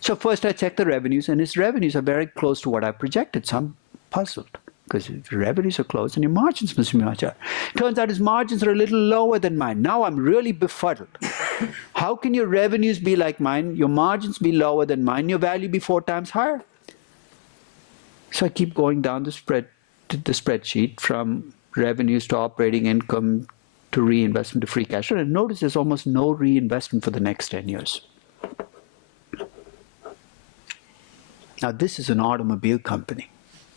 So first I check the revenues, and his revenues are very close to what I projected. So I'm puzzled, because if your revenues are close and your margins must be much higher. Turns out his margins are a little lower than mine. Now I'm really befuddled. How can your revenues be like mine, your margins be lower than mine, your value be 4 times higher? So I keep going down the spreadsheet from revenues to operating income to reinvestment to free cash flow, and notice there's almost no reinvestment for the next 10 years. Now this is an automobile company.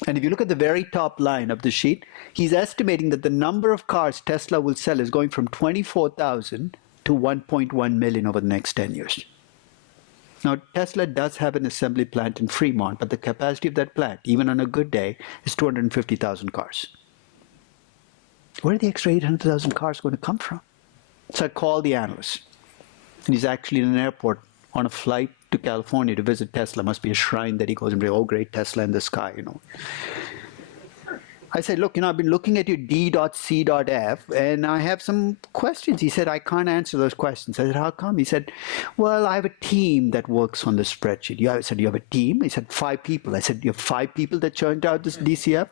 And if you look at the very top line of the sheet, he's estimating that the number of cars Tesla will sell is going from 24,000 to 1.1 million over the next 10 years. Now, Tesla does have an assembly plant in Fremont, but the capacity of that plant, even on a good day, is 250,000 cars. Where are the extra 800,000 cars going to come from? So I called the analyst, and he's actually in an airport on a flight to California to visit Tesla. Must be a shrine that he goes and brings, oh, great Tesla in the sky, I said, look, I've been looking at your D.C.F, and I have some questions. He said, I can't answer those questions. I said, how come? He said, well, I have a team that works on the spreadsheet. I said, you have a team? He said, 5 people. I said, you have 5 people that churned out this DCF?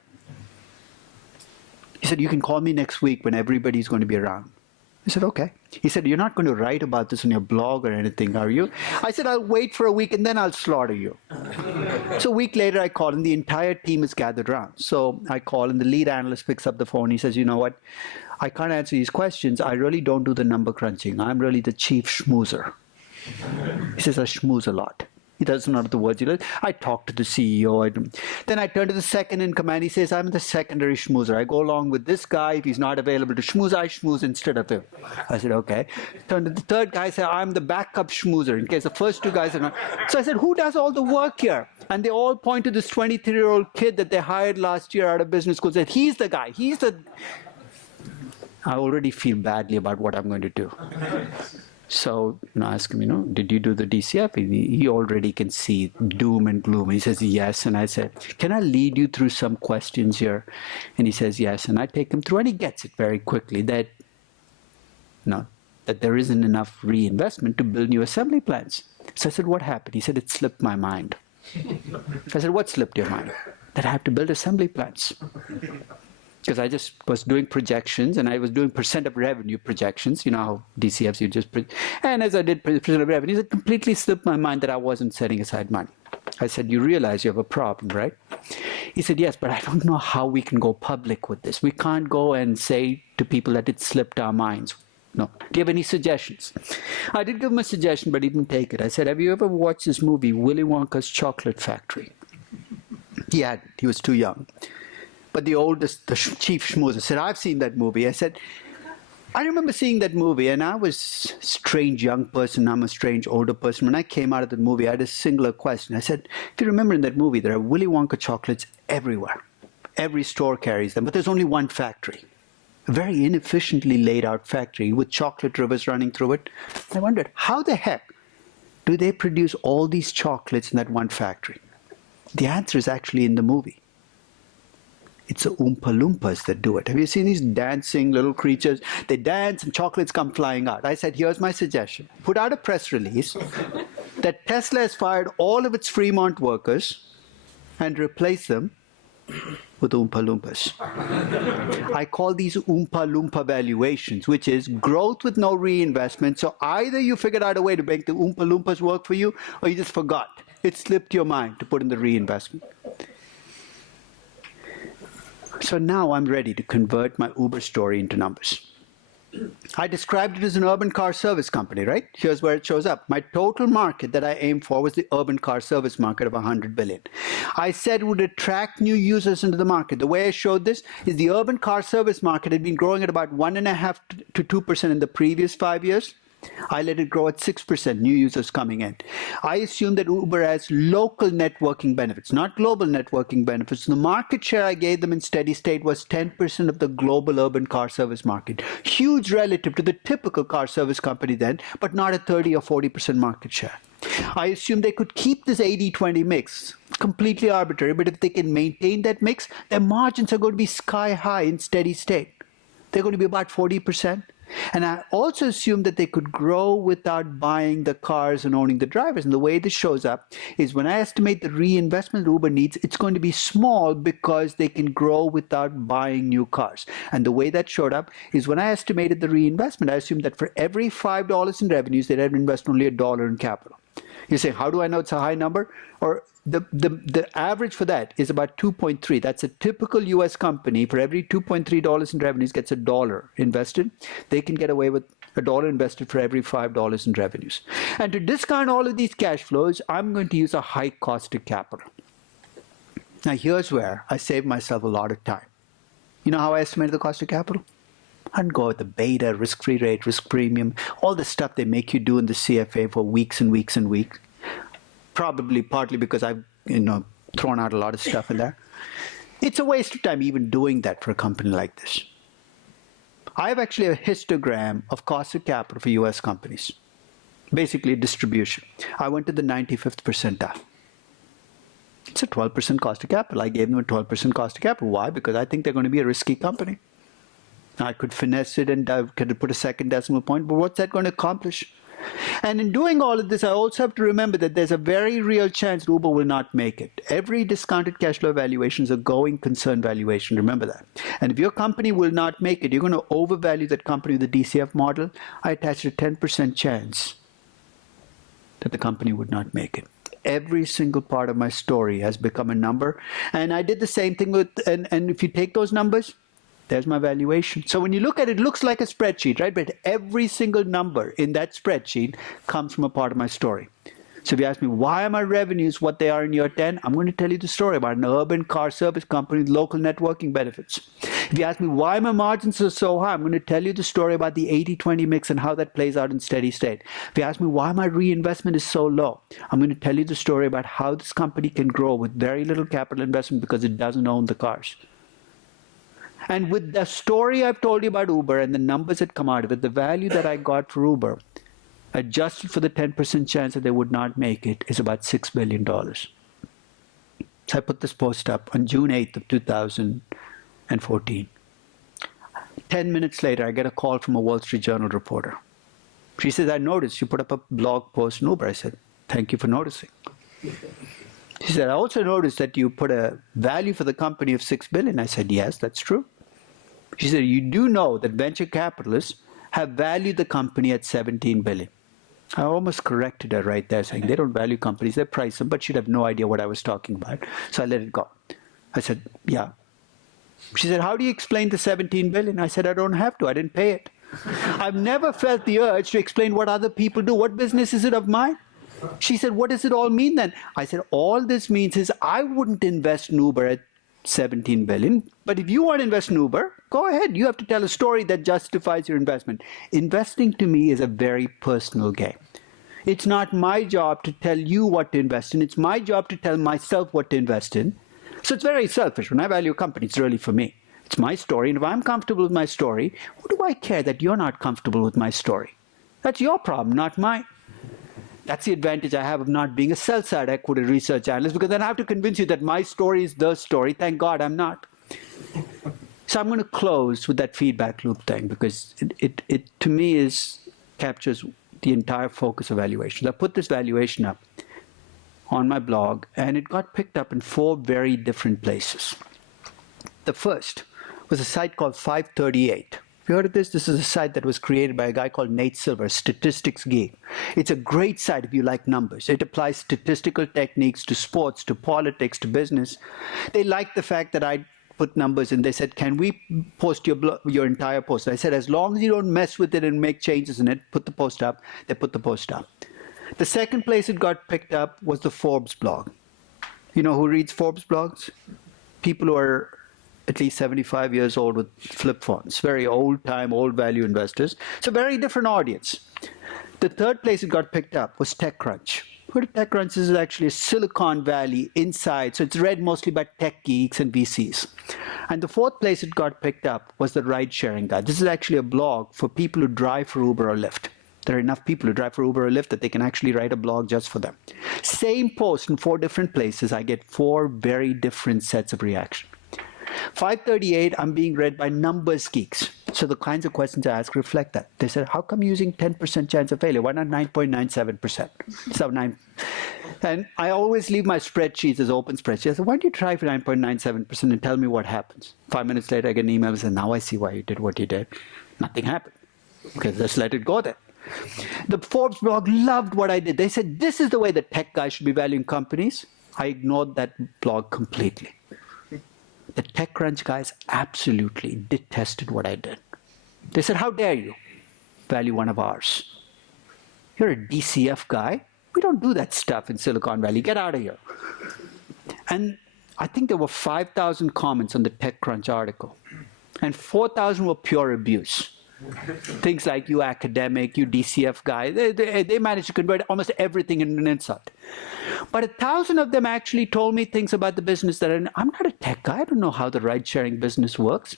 He said, you can call me next week when everybody's going to be around. I said, okay. He said, you're not going to write about this on your blog or anything, are you? I said, I'll wait for a week and then I'll slaughter you. So a week later, I called, and the entire team is gathered around. So I call, and the lead analyst picks up the phone. He says, you know what? I can't answer these questions. I really don't do the number crunching. I'm really the chief schmoozer. He says, I schmooze a lot. He doesn't know the words. He goes, I talk to the CEO. Then I turn to the second in command. He says, I'm the secondary schmoozer. I go along with this guy. If he's not available to schmooze, I schmooze instead of him. I said, okay. Turn to the third guy. Say, I'm the backup schmoozer in case the first 2 guys are not. So I said, who does all the work here? And they all point to this 23-year-old kid that they hired last year out of business school. Said, he's the guy. I already feel badly about what I'm going to do. So I ask him, did you do the DCF? He already can see doom and gloom. He says, yes. And I said, can I lead you through some questions here? And he says, yes. And I take him through, and he gets it very quickly that, that there isn't enough reinvestment to build new assembly plants. So I said, what happened? He said, it slipped my mind. I said, what slipped your mind? That I have to build assembly plants. Because I just was doing projections, and I was doing percent of revenue projections. You know how DCFs, you just... And as I did percent of revenues, it completely slipped my mind that I wasn't setting aside money. I said, you realize you have a problem, right? He said, yes, but I don't know how we can go public with this. We can't go and say to people that it slipped our minds. No. Do you have any suggestions? I did give him a suggestion, but he didn't take it. I said, have you ever watched this movie, Willy Wonka's Chocolate Factory? He hadn't. He was too young. But the chief schmoozer said, I've seen that movie. I said, I remember seeing that movie, and I was a strange young person. I'm a strange older person. When I came out of the movie, I had a singular question. I said, if you remember in that movie, there are Willy Wonka chocolates everywhere. Every store carries them, but there's only one factory. A very inefficiently laid out factory with chocolate rivers running through it. I wondered, how the heck do they produce all these chocolates in that one factory? The answer is actually in the movie. It's the Oompa Loompas that do it. Have you seen these dancing little creatures? They dance and chocolates come flying out. I said, here's my suggestion. Put out a press release that Tesla has fired all of its Fremont workers and replaced them with Oompa Loompas. I call these Oompa Loompa valuations, which is growth with no reinvestment. So either you figured out a way to make the Oompa Loompas work for you, or you just forgot. It slipped your mind to put in the reinvestment. So now I'm ready to convert my Uber story into numbers. I described it as an urban car service company, right? Here's where it shows up. My total market that I aimed for was the urban car service market of 100 billion. I said it would attract new users into the market. The way I showed this is the urban car service market had been growing at about 1.5% to 2% in the previous 5 years. I let it grow at 6%, new users coming in. I assume that Uber has local networking benefits, not global networking benefits. The market share I gave them in steady state was 10% of the global urban car service market. Huge relative to the typical car service company then, but not a 30 or 40% market share. I assume they could keep this 80-20 mix, completely arbitrary, but if they can maintain that mix, their margins are going to be sky high in steady state. They're going to be about 40%. And I also assumed that they could grow without buying the cars and owning the drivers. And the way this shows up is when I estimate the reinvestment Uber needs, it's going to be small because they can grow without buying new cars. And the way that showed up is when I estimated the reinvestment, I assumed that for every $5 in revenues, they'd have to invest only $1 in capital. You say, how do I know it's a high number? Or the average for that is about 2.3. That's a typical US company. For every $2.3 in revenues gets $1 invested. They can get away with $1 invested for every $5 in revenues. And to discount all of these cash flows, I'm going to use a high cost of capital. Now here's where I save myself a lot of time. You know how I estimated the cost of capital? I'd go with the beta, risk-free rate, risk premium, all the stuff they make you do in the CFA for weeks and weeks and weeks. Probably partly because I've thrown out a lot of stuff in there. It's a waste of time even doing that for a company like this. I have actually a histogram of cost of capital for US companies. Basically distribution. I went to the 95th percentile. It's a 12% cost of capital. I gave them a 12% cost of capital. Why? Because I think they're going to be a risky company. I could finesse it and I could put a second decimal point, but what's that going to accomplish? And in doing all of this, I also have to remember that there's a very real chance Uber will not make it. Every discounted cash flow valuation is a going concern valuation. Remember that. And if your company will not make it, you're going to overvalue that company with the DCF model. I attached a 10% chance that the company would not make it. Every single part of my story has become a number. And I did the same thing with, and if you take those numbers, there's my valuation. So when you look at it, it looks like a spreadsheet, right? But every single number in that spreadsheet comes from a part of my story. So if you ask me, why are my revenues what they are in year 10? I'm going to tell you the story about an urban car service company with local networking benefits. If you ask me why my margins are so high, I'm going to tell you the story about the 80-20 mix and how that plays out in steady state. If you ask me why my reinvestment is so low, I'm going to tell you the story about how this company can grow with very little capital investment because it doesn't own the cars. And with the story I've told you about Uber and the numbers that come out of it, the value that I got for Uber, adjusted for the 10% chance that they would not make it, is about $6 billion. So I put this post up on June 8th of 2014. 10 minutes later, I get a call from a Wall Street Journal reporter. She says, I noticed you put up a blog post on Uber. I said, thank you for noticing. She said, I also noticed that you put a value for the company of $6 billion. I said, yes, that's true. She said, you do know that venture capitalists have valued the company at $17 billion. I almost corrected her right there, saying they don't value companies, they price them, but she'd have no idea what I was talking about. So I let it go. I said, yeah. She said, how do you explain the $17 billion? I said, I don't have to. I didn't pay it. I've never felt the urge to explain what other people do. What business is it of mine? She said, what does it all mean then? I said, all this means is I wouldn't invest in Uber at $17 billion. But if you want to invest in Uber, go ahead. You have to tell a story that justifies your investment. Investing to me is a very personal game. It's not my job to tell you what to invest in. It's my job to tell myself what to invest in. So it's very selfish. When I value a company, it's really for me. It's my story. And if I'm comfortable with my story, what do I care that you're not comfortable with my story? That's your problem, not mine. That's the advantage I have of not being a sell-side equity research analyst, because then I have to convince you that my story is the story. Thank God I'm not. So I'm going to close with that feedback loop thing, because it to me captures the entire focus of valuation. I put this valuation up on my blog, and it got picked up in 4 very different places. The first was a site called 538. Have you heard of this? This is a site that was created by a guy called Nate Silver, statistics geek. It's a great site if you like numbers. It applies statistical techniques to sports, to politics, to business. They liked the fact that I put numbers in. They said, can we post your entire post? I said, as long as you don't mess with it and make changes in it, put the post up. They put the post up. The second place it got picked up was the Forbes blog. You know who reads Forbes blogs? People who are at least 75 years old with flip phones, very old-time, old-value investors. It's a very different audience. The third place it got picked up was TechCrunch. TechCrunch is actually a Silicon Valley inside, so it's read mostly by tech geeks and VCs. And the fourth place it got picked up was the ride-sharing guide. This is actually a blog for people who drive for Uber or Lyft. There are enough people who drive for Uber or Lyft that they can actually write a blog just for them. Same post in 4 different places, I get 4 very different sets of reaction. 538, I'm being read by numbers geeks. So the kinds of questions I ask reflect that. They said, how come using 10% chance of failure? Why not 9.97%? So 9. And I always leave my spreadsheets as open spreadsheets. I said, why don't you try for 9.97% and tell me what happens? 5 minutes later, I get an email and say, now I see why you did what you did. Nothing happened. Okay, just let it go there. The Forbes blog loved what I did. They said, this is the way the tech guys should be valuing companies. I ignored that blog completely. The TechCrunch guys absolutely detested what I did. They said, how dare you value one of ours? You're a DCF guy. We don't do that stuff in Silicon Valley. Get out of here. And I think there were 5,000 comments on the TechCrunch article. And 4,000 were pure abuse. Things like, you academic, you DCF guy. They managed to convert almost everything into an insult. But 1,000 of them actually told me things about the business that I'm not a tech guy. I don't know how the ride-sharing business works.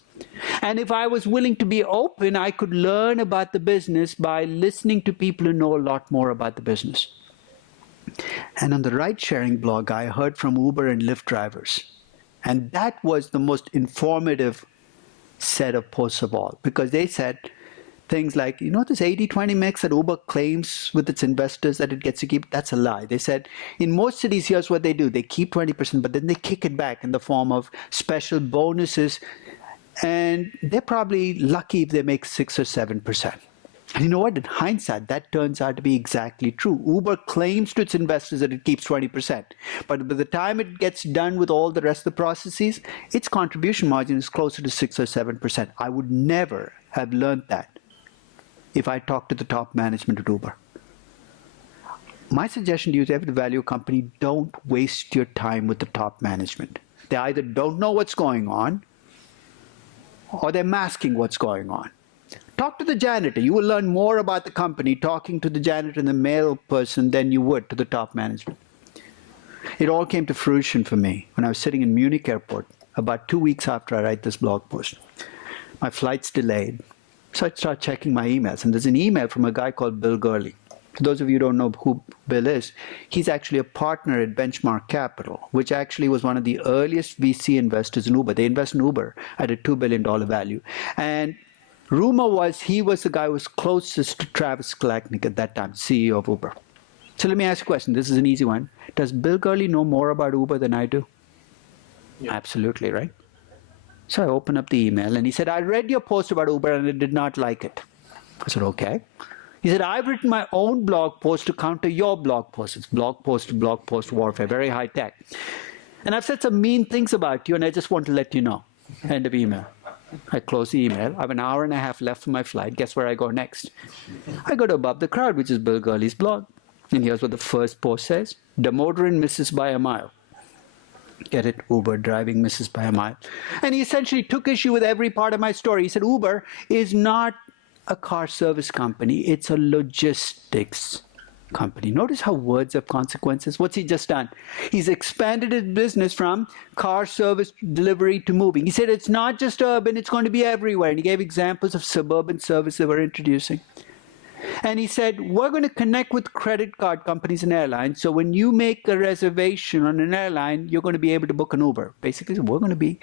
And if I was willing to be open, I could learn about the business by listening to people who know a lot more about the business. And on the ride-sharing blog, I heard from Uber and Lyft drivers. And that was the most informative set of posts of all, because they said things like, you know, this 80-20 mix that Uber claims with its investors that it gets to keep, that's a lie. They said, in most cities, here's what they do. They keep 20%, but then they kick it back in the form of special bonuses. And they're probably lucky if they make 6 or 7%. And you know what? In hindsight, that turns out to be exactly true. Uber claims to its investors that it keeps 20%. But by the time it gets done with all the rest of the processes, its contribution margin is closer to 6 or 7%. I would never have learned that if I talked to the top management at Uber. My suggestion to you is, if you value a company, don't waste your time with the top management. They either don't know what's going on, or they're masking what's going on. Talk to the janitor. You will learn more about the company talking to the janitor and the mail person than you would to the top management. It all came to fruition for me when I was sitting in Munich airport about 2 weeks after I write this blog post. My flight's delayed, so I start checking my emails, and there's an email from a guy called Bill Gurley. For those of you who don't know who Bill is, he's actually a partner at Benchmark Capital, which actually was one of the earliest VC investors in Uber. They invest in Uber at a $2 billion value. And rumor was he was the guy who was closest to Travis Kalanick at that time, CEO of Uber. So let me ask you a question. This is an easy one. Does Bill Gurley know more about Uber than I do? Yeah. Absolutely, right? So I opened up the email, and he said, I read your post about Uber, and I did not like it. I said, okay. He said, I've written my own blog post to counter your blog post. It's blog post to blog post warfare, very high tech. And I've said some mean things about you, and I just want to let you know. End of email. I close the email. I have an hour and a half left for my flight. Guess where I go next? I go to Above the Crowd, which is Bill Gurley's blog. And here's what the first post says. Damodaran misses by a mile. Get it? Uber driving misses by a mile. And he essentially took issue with every part of my story. He said, Uber is not a car service company. It's a logistics company. Notice how words have consequences. What's he just done? He's expanded his business from car service delivery to moving. He said it's not just urban, it's going to be everywhere. And he gave examples of suburban service that we're introducing. And he said, we're going to connect with credit card companies and airlines. So when you make a reservation on an airline, you're going to be able to book an Uber. Basically, we're going to be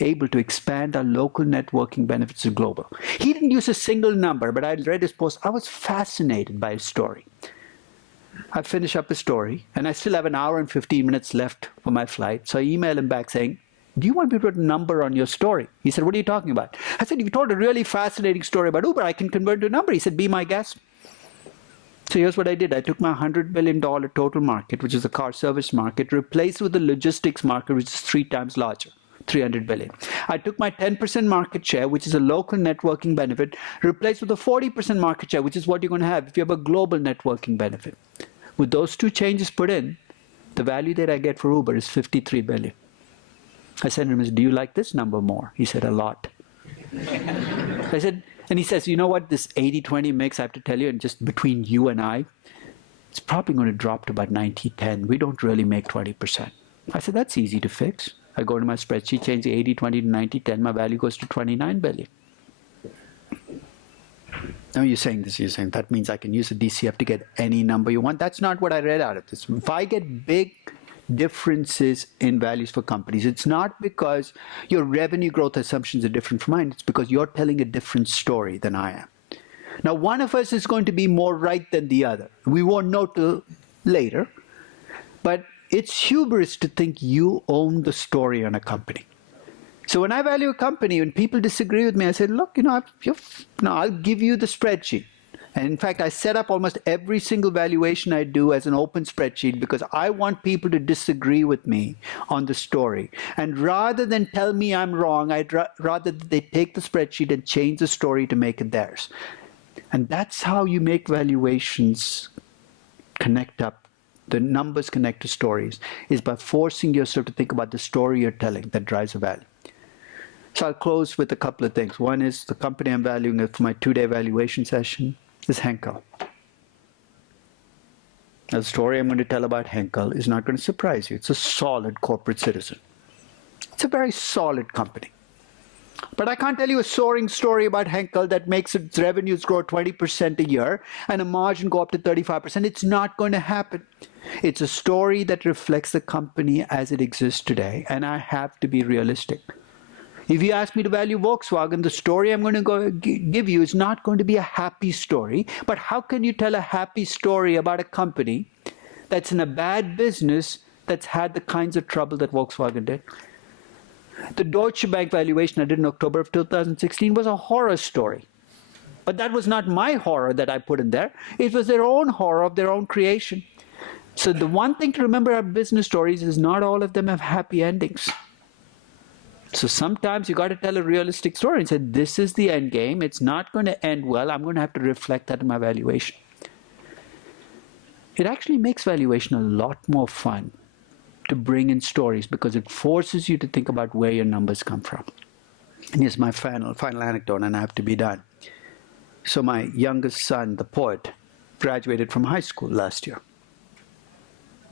able to expand our local networking benefits to global. He didn't use a single number, but I read his post. I was fascinated by his story. I finish up his story, and I still have an hour and 15 minutes left for my flight. So I email him back saying, do you want me to put a number on your story? He said, what are you talking about? I said, if you told a really fascinating story about Uber, I can convert to a number. He said, be my guest. So here's what I did. I took my $100 billion total market, which is the car service market, replaced with the logistics market, which is 3 times larger. 300 billion. I took my 10% market share, which is a local networking benefit, replaced with a 40% market share, which is what you're going to have if you have a global networking benefit. With those two changes put in, the value that I get for Uber is 53 billion. I said to him, do you like this number more? He said, a lot. I said, and he says, you know what this 80-20 mix, I have to tell you, and just between you and I, it's probably going to drop to about 90-10. We don't really make 20%. I said, that's easy to fix. I go to my spreadsheet, change the 80-20 to 90-10, my value goes to 29 billion. Now you're saying this, you're saying that means I can use a DCF to get any number you want. That's not what I read out of this. If I get big differences in values for companies, it's not because your revenue growth assumptions are different from mine, it's because you're telling a different story than I am. Now one of us is going to be more right than the other. We won't know till later, but it's hubris to think you own the story on a company. So when I value a company, when people disagree with me, I say, look, I'll give you the spreadsheet. And in fact, I set up almost every single valuation I do as an open spreadsheet because I want people to disagree with me on the story. And rather than tell me I'm wrong, I'd rather that they take the spreadsheet and change the story to make it theirs. And that's how you make valuations connect up. The numbers connect to stories, is by forcing yourself to think about the story you're telling that drives a value. So I'll close with a couple of things. One is the company I'm valuing for my 2-day valuation session is Henkel. Now, the story I'm going to tell about Henkel is not going to surprise you. It's a solid corporate citizen. It's a very solid company. But I can't tell you a soaring story about Henkel that makes its revenues grow 20% a year and a margin go up to 35%. It's not going to happen. It's a story that reflects the company as it exists today, and I have to be realistic. If you ask me to value Volkswagen, the story I'm going to give you is not going to be a happy story, but how can you tell a happy story about a company that's in a bad business that's had the kinds of trouble that Volkswagen did? The Deutsche Bank valuation I did in October of 2016 was a horror story. But that was not my horror that I put in there. It was their own horror of their own creation. So the one thing to remember about business stories is not all of them have happy endings. So sometimes you got to tell a realistic story and say, this is the end game. It's not going to end well. I'm going to have to reflect that in my valuation. It actually makes valuation a lot more fun to bring in stories because it forces you to think about where your numbers come from. And here's my final anecdote, and I have to be done. So my youngest son, the poet, graduated from high school last year.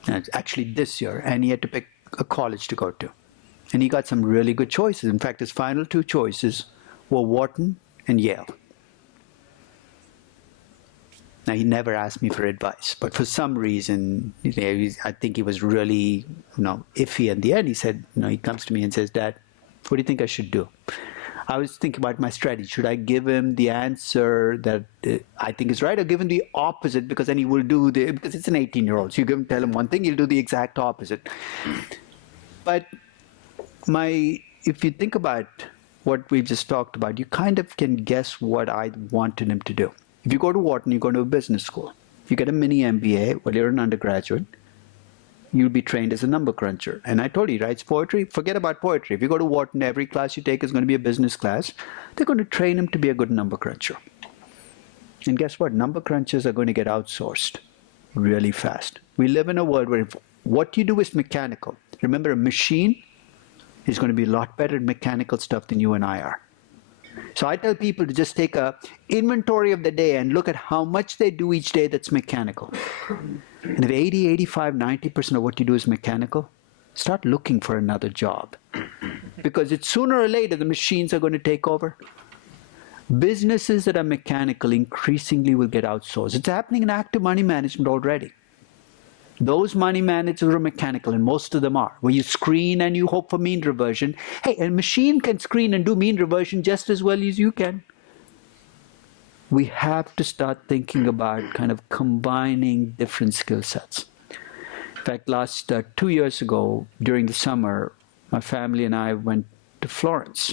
And actually this year, and he had to pick a college to go to. And he got some really good choices. In fact, his final 2 choices were Wharton and Yale. Now, he never asked me for advice, but for some reason, I think he was really, iffy. In the end, he said, he comes to me and says, "Dad, what do you think I should do?" I was thinking about my strategy. Should I give him the answer that I think is right, or give him the opposite, because then he will do because it's an 18-year-old. So you tell him one thing, he'll do the exact opposite. But if you think about what we just talked about, you kind of can guess what I wanted him to do. If you go to Wharton, you go to a business school. You get a mini MBA while you're an undergraduate. You'll be trained as a number cruncher. And I told you, he writes poetry. Forget about poetry. If you go to Wharton, every class you take is going to be a business class. They're going to train him to be a good number cruncher. And guess what? Number crunchers are going to get outsourced really fast. We live in a world where if what you do is mechanical. Remember, a machine is going to be a lot better at mechanical stuff than you and I are. So I tell people to just take a inventory of the day and look at how much they do each day that's mechanical. And if 80, 85, 90% of what you do is mechanical, start looking for another job. Because it's sooner or later the machines are going to take over. Businesses that are mechanical increasingly will get outsourced. It's happening in active money management already. Those money managers are mechanical, and most of them are, where you screen and you hope for mean reversion. Hey, a machine can screen and do mean reversion just as well as you can. We have to start thinking about kind of combining different skill sets. In fact, last 2 years ago, during the summer, my family and I went to Florence.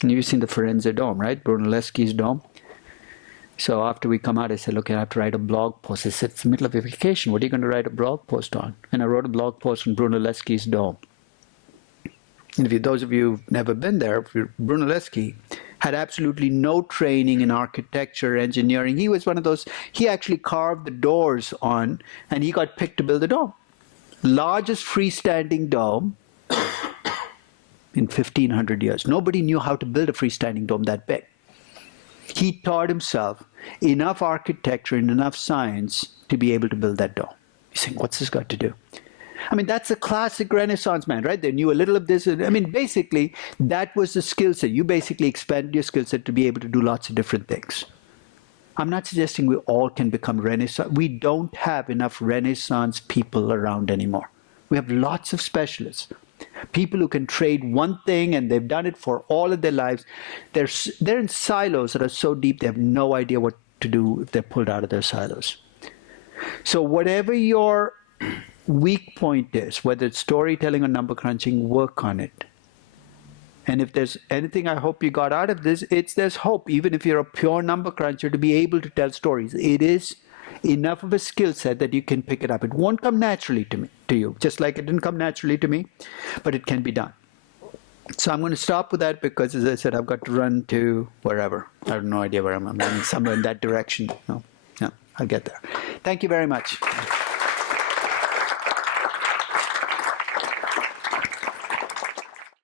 And you've seen the Firenze Dome, right? Brunelleschi's dome. So after we come out, I said, look, I have to write a blog post. I said, it's the middle of your vacation. What are you going to write a blog post on? And I wrote a blog post on Brunelleschi's dome. And if those of you who've never been there, Brunelleschi had absolutely no training in architecture, engineering. He was one of those, he actually carved the doors on, and he got picked to build the dome. Largest freestanding dome in 1,500 years. Nobody knew how to build a freestanding dome that big. He taught himself enough architecture and enough science to be able to build that dome. You're saying, what's this got to do? I mean, that's a classic Renaissance man, right? They knew a little of this. I mean, basically, that was the skill set. You basically expanded your skill set to be able to do lots of different things. I'm not suggesting we all can become Renaissance. We don't have enough Renaissance people around anymore. We have lots of specialists. People who can trade one thing and they've done it for all of their lives. They're in silos that are so deep they have no idea what to do if they're pulled out of their silos. So whatever your weak point is, whether it's storytelling or number crunching, work on it. And if there's anything I hope you got out of this, there's hope, even if you're a pure number cruncher, to be able to tell stories. It is enough of a skill set that you can pick it up. It won't come naturally to you, just like it didn't come naturally to me, but it can be done. So I'm going to stop with that because, as I said, I've got to run to wherever. I have no idea where I'm running, somewhere in that direction. No, I'll get there. Thank you very much.